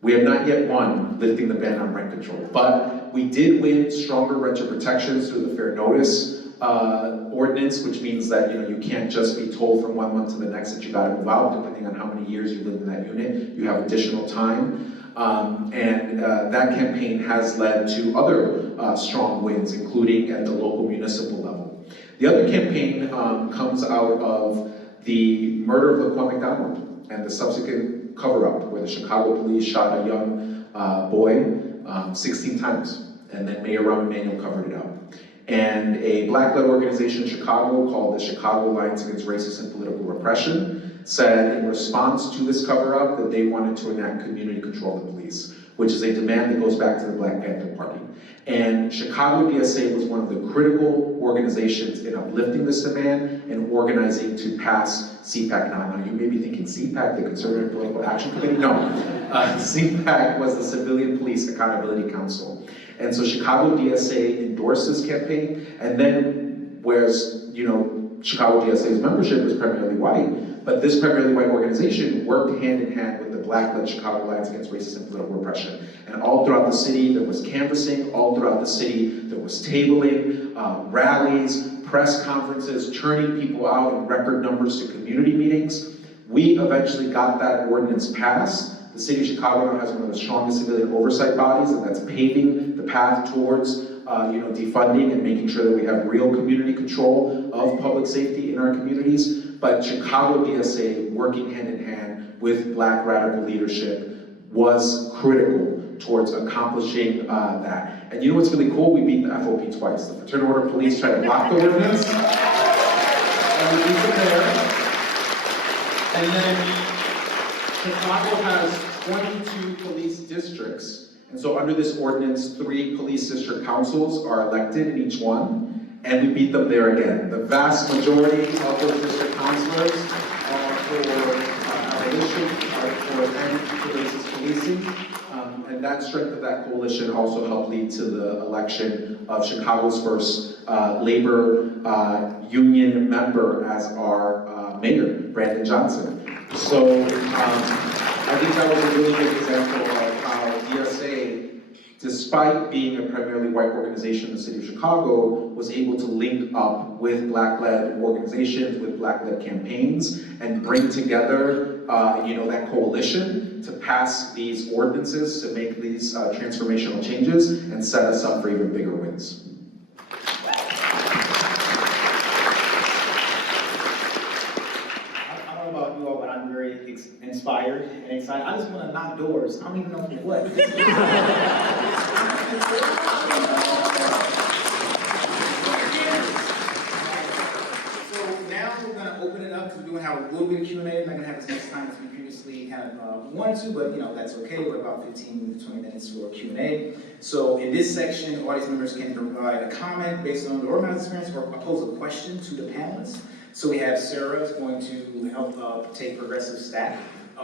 We have not yet won lifting the ban on rent control, but we did win stronger renter protections through the fair notice ordinance, which means that you can't just be told from 1 month to the next that you got to move out, depending on how many years you lived in that unit. You have additional time. That campaign has led to other strong wins, including at the local municipal level. The other campaign comes out of the murder of Laquan McDonald and the subsequent cover-up, where the Chicago police shot a young boy 16 times, and then Mayor Rahm Emanuel covered it up. And a black-led organization in Chicago called the Chicago Alliance Against Racist and Political Repression said in response to this cover-up that they wanted to enact community control of the police, which is a demand that goes back to the Black Panther Party. And Chicago DSA was one of the critical organizations in uplifting this demand and organizing to pass CPAC now. Now you may be thinking CPAC, the Conservative Political Action Committee? No, CPAC was the Civilian Police Accountability Council. And so Chicago DSA endorsed this campaign, and then whereas, Chicago DSA's membership was primarily white, but this primarily white organization worked hand in hand with the black-led Chicago Alliance Against Racist and Political Repression. And all throughout the city, there was canvassing. All throughout the city, there was tabling, rallies, press conferences, turning people out in record numbers to community meetings. We eventually got that ordinance passed. The city of Chicago now has one of the strongest civilian oversight bodies, and that's paving the path towards defunding and making sure that we have real community control of public safety in our communities. But Chicago DSA, working hand in hand with Black radical leadership, was critical towards accomplishing that. And you know what's really cool? We beat the FOP twice. The Fraternal Order Police tried to block the ordinance, and we beat them there. And then Chicago has 22 police districts. And so under this ordinance, 3 police district councils are elected in each one, and we beat them there again. The vast majority of those district councilors are for abolition, are for end to racist policing, and that strength of that coalition also helped lead to the election of Chicago's first labor union member as our mayor, Brandon Johnson. So I think that was a really good example of how DSA, despite being a primarily white organization in the city of Chicago, was able to link up with black-led organizations, with black-led campaigns, and bring together that coalition to pass these ordinances, to make these transformational changes, and set us up for even bigger wins. I'm very inspired and excited. I just want to knock doors. I don't even know what. So now we're going to open it up because we're going to have a little bit of Q&A. We're not going to have as much time as we previously kind of wanted to, but that's okay. We're about 15 to 20 minutes for Q&A. So in this section, audience members can provide a comment based on the organized experience or pose a question to the panelists. So we have Sarah is going to help take progressive stack.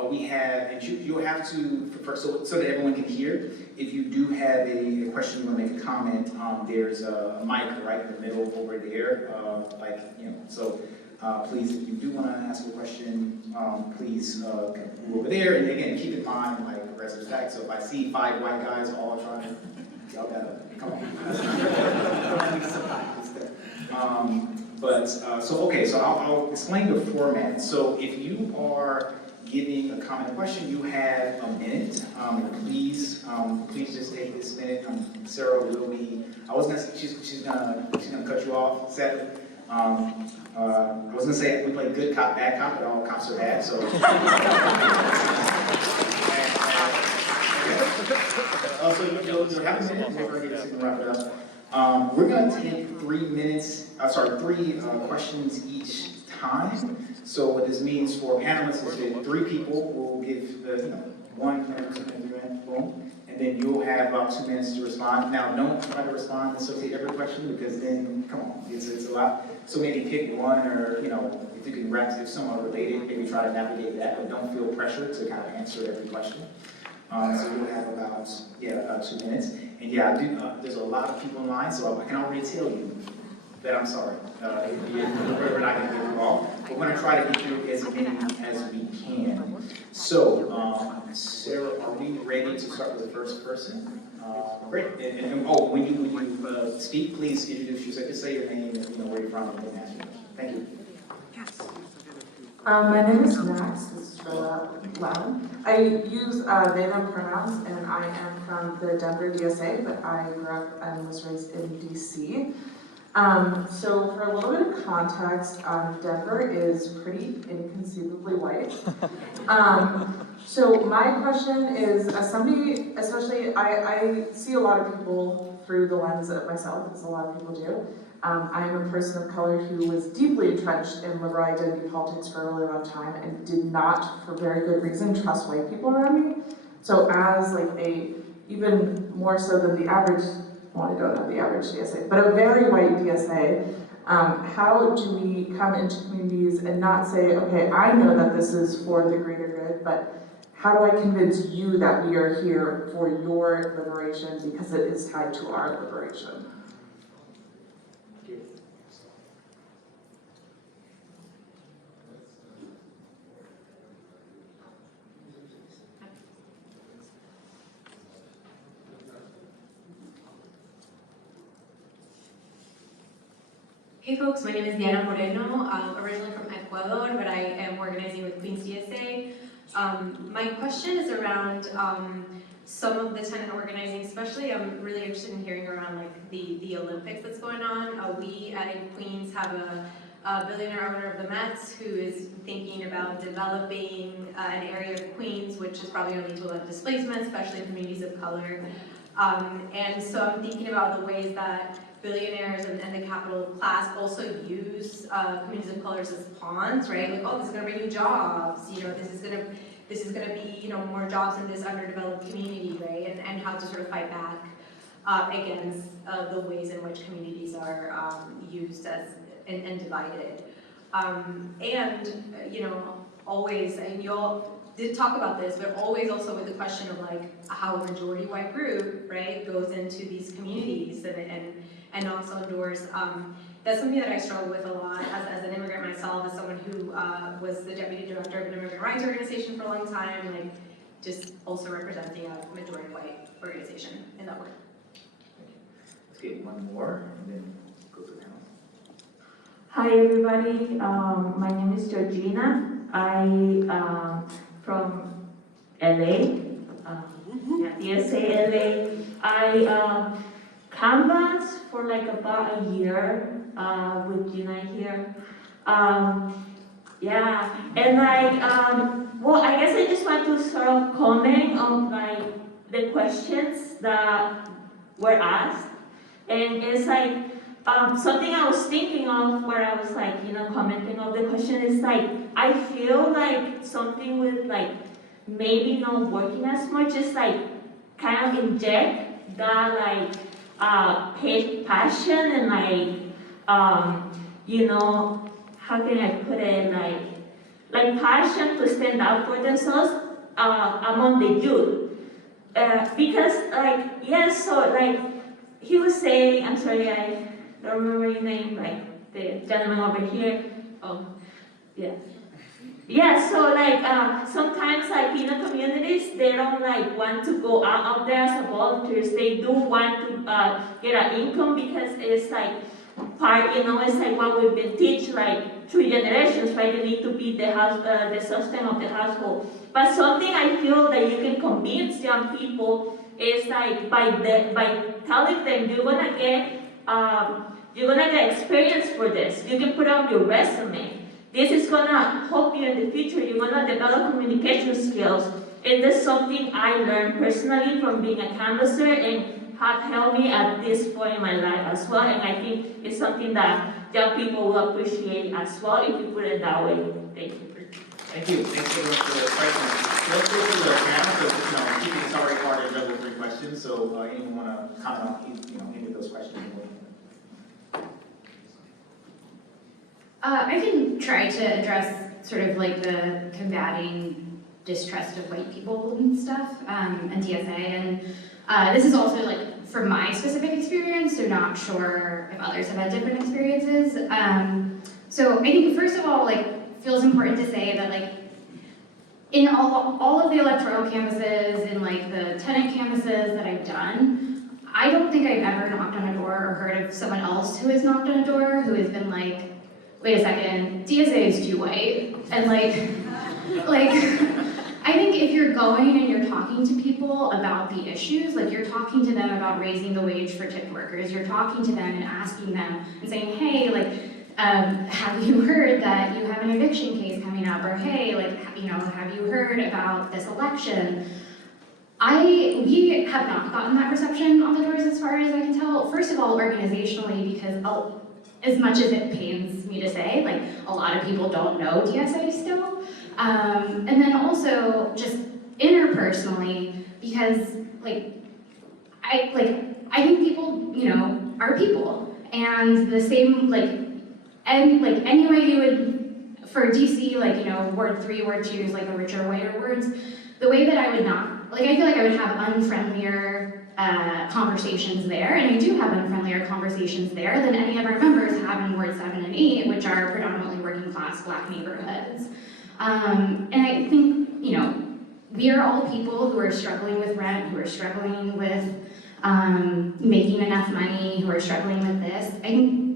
We have, and you'll have to, so that everyone can hear, if you do have a question, you want to make a comment, there's a mic right in the middle over there, so please, if you do want to ask a question, please move over there. And again, keep in mind, progressive stack, so if I see 5 white guys all trying to, y'all gotta, come on. So I'll explain the format. So if you are giving a comment or question, you have a minute. Please just take this minute. Sarah will be, I was gonna say, she's gonna cut you off, sadly. I was gonna say we play good cop, bad cop, but all cops are bad, so. You'll have a minute, we're gonna wrap it up. We're going to take 3 questions each time. So what this means for panelists is that 3 people will give the, 1 minute, boom, and then you'll have about 2 minutes to respond. Now, don't try to respond and associate every question because then, come on, it's a lot. So maybe pick one, or if you can wrap, if somewhat related, maybe try to navigate that, but don't feel pressured to kind of answer every question. So we'll have about 2 minutes. And yeah, there's a lot of people in line, so I can already tell you that I'm sorry. We're not going to get through all. We're going to try to get through as many as we can. So, Sarah, are we ready to start with the first person? Great. And when you speak, please introduce yourself. Just say your name and where you're from and then ask your question. Thank you. My name is Max. This is really loud. I use they them pronouns, and I am from the Denver DSA, but I grew up and was raised in DC. So for a little bit of context, Denver is pretty inconceivably white. So my question is, as somebody, especially, I see a lot of people through the lens of myself, as a lot of people do. I am a person of color who was deeply entrenched in liberal identity politics for a really long time and did not, for very good reason, trust white people around me. So as like even more so than the average, well, I don't know the average DSA, but a very white DSA, how do we come into communities and not say, okay, I know that this is for the greater good, but how do I convince you that we are here for your liberation because it is tied to our liberation? Hey folks, my name is Diana Moreno. I'm originally from Ecuador, but I am organizing with Queens DSA. My question is around some of the tenant organizing, especially I'm really interested in hearing around like the Olympics that's going on. We in Queens have a billionaire owner of the Mets who is thinking about developing an area of Queens which is probably going to lead to a lot of displacement, especially in communities of color. And so I'm thinking about the ways that billionaires and the capital class also use communities of colors as pawns, right? Like, oh, this is going to bring you jobs. This is going to be more jobs in this underdeveloped community, right? And how to sort of fight back against the ways in which communities are used as and divided. Always, and you all did talk about this, but always also with the question of like how a majority white group, right, goes into these communities and knocks on doors. That's something that I struggle with a lot as an immigrant myself, as someone who was the deputy director of an immigrant rights organization for a long time, like just also representing a majority white organization in that work. Let's get one more and then go to the panel. Hi everybody, my name is Georgina. I from LA, DSA LA. I canvassed for like about a year with Gina here. And well, I guess I just want to sort of comment on like the questions that were asked, and it's like something I was thinking of where I was like, commenting on the question is like, I feel like something with like maybe not working as much is like kind of inject that like passion and like how can I put it, like passion to stand up for themselves among the youth. Because like, yes, so like he was saying, I'm sorry, I don't remember your name, like the gentleman over here. Oh, yeah. Yeah, so like sometimes like in the communities, they don't like want to go out there as a volunteers. They do want to get an income because it's like part, it's like what we've been teach like 3 generations, right? You need to be the house, the sustain of the household. But something I feel that you can convince young people is like by telling them you're gonna get experience for this. You can put on your resume. This is gonna help you in the future. You're gonna develop communication skills. And that's something I learned personally from being a canvasser and have helped me at this point in my life as well. And I think it's something that young people will appreciate as well if you put it that way. Thank you. Thank you. Thanks so much for the question. Let's go to the panel because keeping it's already hard to juggle 3 questions. So anyone want to comment on any of those questions? I can try to address sort of like the combating distrust of white people and stuff, and DSA, and this is also like from my specific experience, so not sure if others have had different experiences. So I think first of all, like, feels important to say that like in all of the electoral canvases, in like the tenant canvases that I've done, I don't think I've ever knocked on a door or heard of someone else who has knocked on a door who has been like, wait a second, DSA is too white, and like I think if you're going and you're talking to people about the issues, like you're talking to them about raising the wage for tip workers, you're talking to them and asking them and saying, hey, like, have you heard that you have an eviction case coming up? Or hey, like, you know, have you heard about this election? We have not gotten that reception on the doors as far as I can tell. First of all, organizationally, because as much as it pains me to say, like, a lot of people don't know DSA still. And then also just interpersonally, because I think people, you know, are people, and the same any way you would for DC, like, you know, Ward 3, Ward 2 is like the richer, whiter words. The way that I would not, like, I feel like I would have unfriendlier conversations there, and I do have unfriendlier conversations there than any of our members have in Ward 7 and 8, which are predominantly working class Black neighborhoods. And I think, you know, we are all people who are struggling with rent, who are struggling with making enough money, who are struggling with this. I think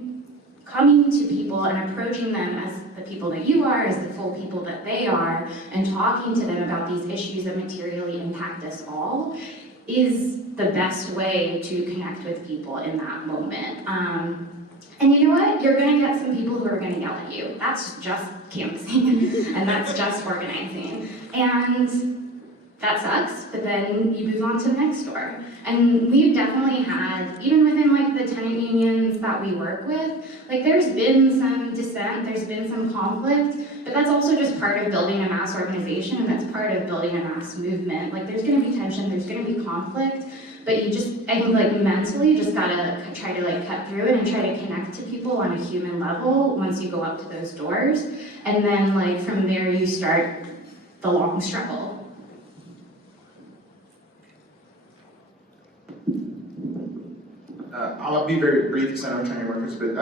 coming to people and approaching them as the people that you are, as the full people that they are, and talking to them about these issues that materially impact us all is the best way to connect with people in that moment. And you know what? You're gonna get some people who are gonna yell at you. That's just canvassing, and that's just organizing. And that sucks, but then you move on to the next door. And we've definitely had, even within like the tenant unions that we work with, like there's been some dissent, there's been some conflict, but that's also just part of building a mass organization, and that's part of building a mass movement. Like there's gonna be tension, there's gonna be conflict, but you just, I think like mentally, you just gotta try to like cut through it and try to connect to people on a human level once you go up to those doors. And then like from there you start the long struggle. I'll be very brief because I know we're trying to work this, but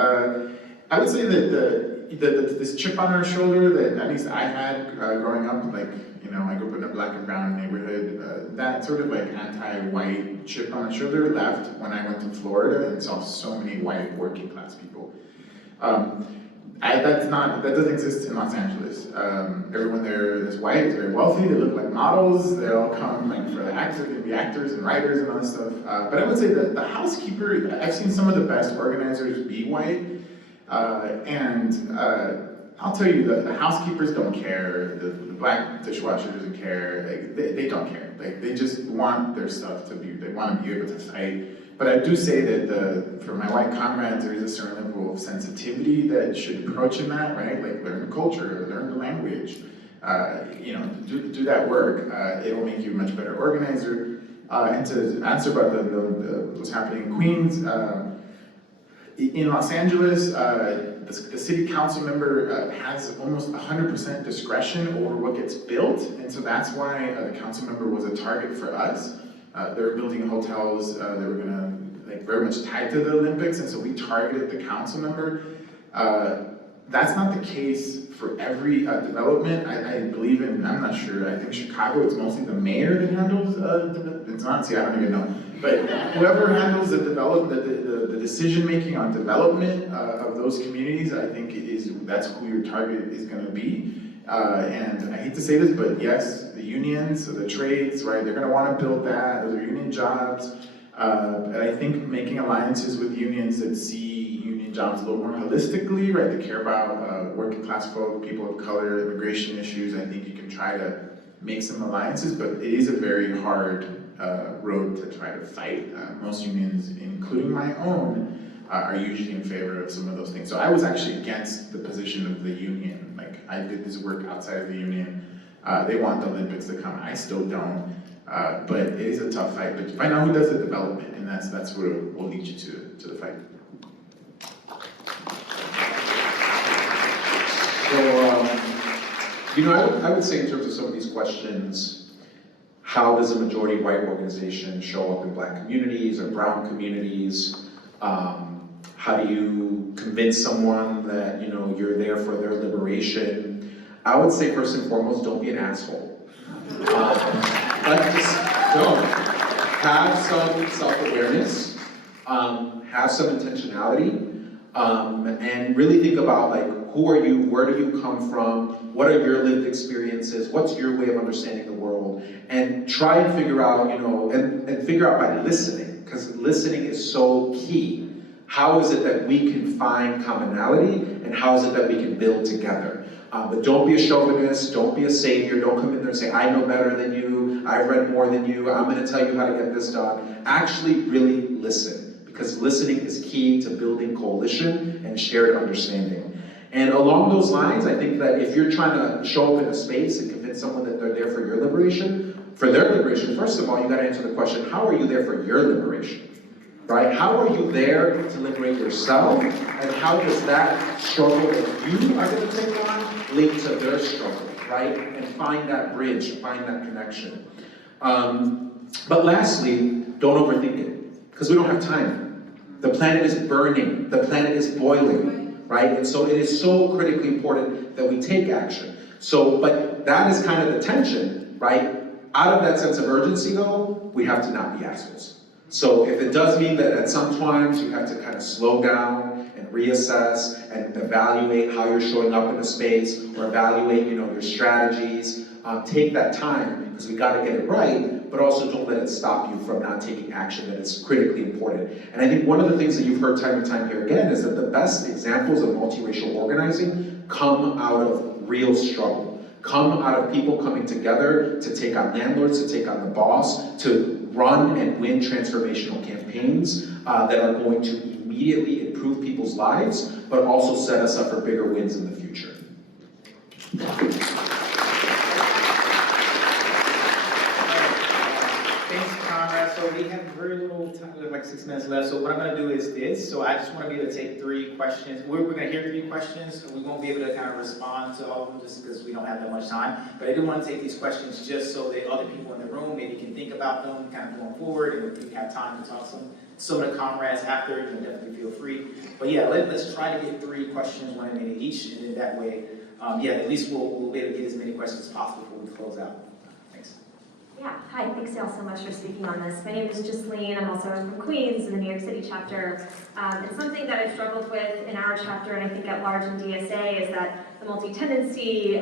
I would say that this chip on our shoulder that at least I had growing up, like, you know, I grew up in a Black and brown neighborhood, that sort of like anti-white chip on my shoulder left when I went to Florida and saw so many white working class people. That doesn't exist in Los Angeles. Everyone there is white, is very wealthy, they look like models, they all come like for the actors, to be actors and writers and all this stuff. But I would say that the housekeeper, I've seen some of the best organizers be white, and I'll tell you that the housekeepers don't care, the Black dishwasher doesn't care, like, they don't care. Like, they just want their stuff to be, they want to be able to fight. But I do say that for my white comrades, there is a certain level of sensitivity that should approach in that, right? Like learn the culture, learn the language, you know, do that work. It will make you a much better organizer. And to answer about what's happening in Queens, in Los Angeles, the city council member has almost 100% discretion over what gets built, and so that's why the council member was a target for us. They were building hotels that were gonna, like, very much tied to the Olympics, and so we targeted the council member. That's not the case for every development. I believe in, I'm not sure, I think Chicago, it's mostly the mayor that handles, it's not, see, I don't even know. But whoever handles the the decision-making on development of those communities, I think that's who your target is gonna be. And I hate to say this, but yes, the unions, the trades, right, they're gonna wanna build that, those are union jobs. And I think making alliances with unions that see union jobs a little more holistically, right, they care about working class folk, people of color, immigration issues, I think you can try to make some alliances, but it is a very hard road to try to fight. Most unions, including my own, are usually in favor of some of those things. So I was actually against the position of the union. Like, I did this work outside of the union. They want the Olympics to come. I still don't. But it is a tough fight. But find out who does the development, and that's what will lead you to the fight. So You know, I would say in terms of some of these questions, how does a majority white organization show up in black communities or brown communities? How do you convince someone that, you know, you're there for their liberation? I would say first and foremost, don't be an asshole. Like just don't. Have some self-awareness, have some intentionality, and really think about like, who are you, where do you come from, what are your lived experiences, what's your way of understanding the world, and try and figure out, you know, and figure out by listening, because listening is so key. How is it that we can find commonality, and how is it that we can build together? But don't be a chauvinist, don't be a savior, don't come in there and say, I know better than you, I've read more than you, I'm gonna tell you how to get this done. Actually really listen, because listening is key to building coalition and shared understanding. And along those lines, I think that if you're trying to show up in a space and convince someone that they're there for your liberation, for their liberation, first of all, you gotta answer the question, how are you there for your liberation? Right? How are you there to liberate yourself? And how does that struggle that you are going to take on link to their struggle, right? And find that bridge, find that connection. But lastly, don't overthink it, because we don't have time. The planet is burning, the planet is boiling, right? And so it is so critically important that we take action. So, but that is kind of the tension, right? Out of that sense of urgency though, we have to not be assholes. So if it does mean that at some times you have to kind of slow down and reassess and evaluate how you're showing up in a space, or evaluate, you know, your strategies, take that time, because we got to get it right, but also don't let it stop you from not taking action that is critically important. And I think one of the things that you've heard time and time here again is that the best examples of multiracial organizing come out of real struggle, come out of people coming together to take on landlords, to take on the boss, to run and win transformational campaigns that are going to immediately improve people's lives, but also set us up for bigger wins in the future. Thanks, Conrad. So we have very little time, we have like 6 minutes left. So what I'm gonna do is this. So I just wanna be able to take 3 questions. We're gonna hear 3 questions. We won't be able to kind of respond to all of them just because we don't have that much time. But I do wanna take these questions just so that other people in the room maybe can think about them kind of going forward, and if we have time to talk to some of the comrades after, you can definitely feel free. But yeah, let's try to get 3 questions, 1 minute each, and then that way, yeah, at least we'll be able to get as many questions as possible before we close out. Yeah, hi, thanks y'all so much for speaking on this. My name is Justine, I'm also from Queens, in the New York City chapter. And something that I've struggled with in our chapter, and I think at large in DSA, is that the multi-tenancy,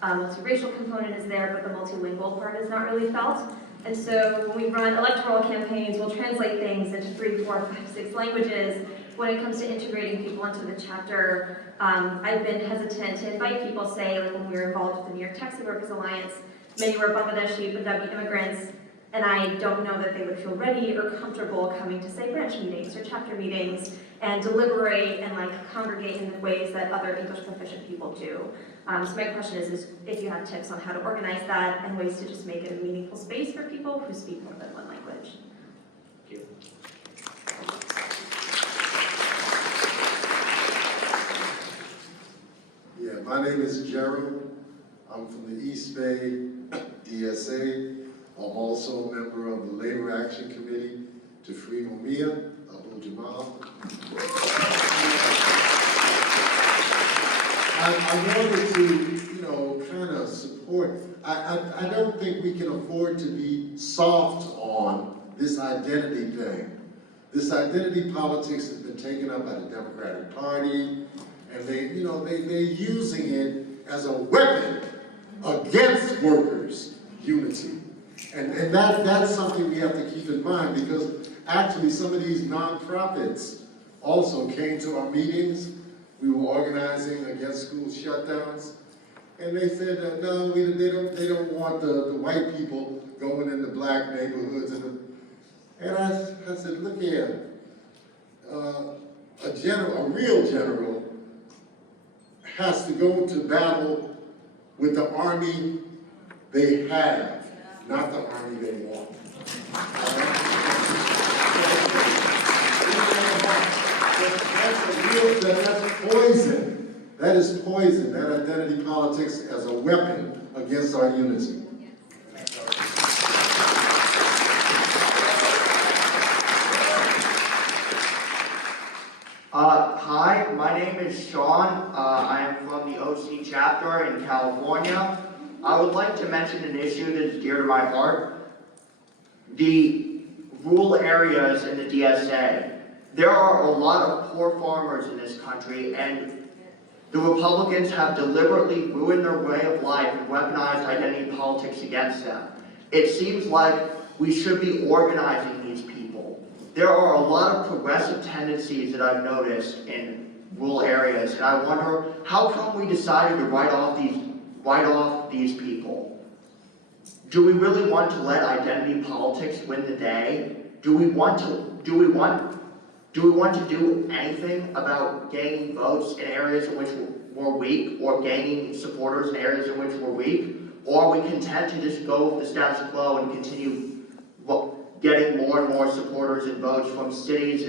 multiracial component is there, but the multilingual part is not really felt. And so when we run electoral campaigns, we'll translate things into 3, 4, 5, 6 languages. When it comes to integrating people into the chapter, I've been hesitant to invite people, say, like when we were involved with the New York Taxi Workers Alliance, many were Bangladeshi, Punjabi immigrants, and I don't know that they would feel ready or comfortable coming to, say, branch meetings or chapter meetings and deliberate and like congregate in the ways that other English proficient people do. So my question is if you have tips on how to organize that and ways to just make it a meaningful space for people who speak more than one language. Thank you. Yeah, my name is Gerald. I'm from the East Bay DSA. I'm also a member of the Labor Action Committee to Free Mumia, Abu Jamal. I wanted to, kind of support. I don't think we can afford to be soft on this identity thing. This identity politics has been taken up by the Democratic Party, and they're using it as a weapon against workers' unity. And that's something we have to keep in mind, because actually some of these nonprofits also came to our meetings. We were organizing against school shutdowns, and they said that no, they don't want the white people going into black neighborhoods. And I said, look here, a real general has to go to battle with the army they have, not the army they want. That's poison That is poison, that identity politics as a weapon against our unity. Hi, my name is Sean. I am from the OC chapter in California. I would like to mention an issue that is dear to my heart. The rural areas in the DSA. There are a lot of poor farmers in this country, and the Republicans have deliberately ruined their way of life and weaponized identity politics against them. It seems like we should be organizing these people. There are a lot of progressive tendencies that I've noticed in rural areas, and I wonder, how come we decided to write off these people? Do we really want to let identity politics win the day? Do we want to do anything about gaining votes in areas in which we're weak, or gaining supporters in areas in which we're weak? Or are we content to just go with the status quo and continue getting more and more supporters and votes from cities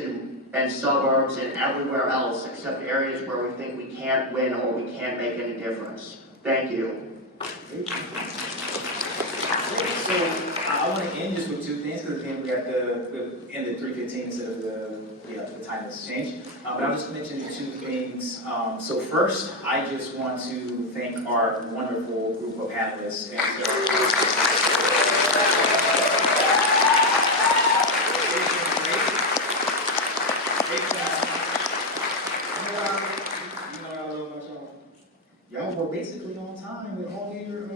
and suburbs and everywhere else except areas where we think we can't win or we can't make any difference? Thank you. So I want to end just with two things, because again we have to end at 3:15 instead of the time has changed. But I'll just mention two things. So first, I just want to thank our wonderful group of panelists. Y'all were basically on time with all your,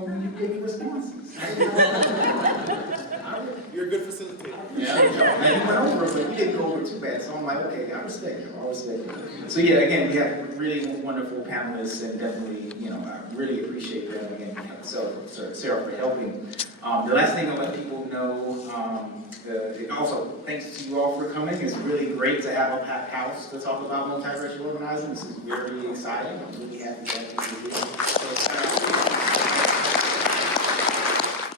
when you gave responses. You're a good facilitator. Yeah, and you went over, but you didn't go over too bad, so I'm like, okay, I respect you, I respect you. So yeah, again, we have really wonderful panelists, and definitely, I really appreciate them, again, Sarah for helping. The last thing I'll let people know, also, thanks to you all for coming. It's really great to have a packed house to talk about multiracial organizing. This is very exciting. I'm really happy to have you here. So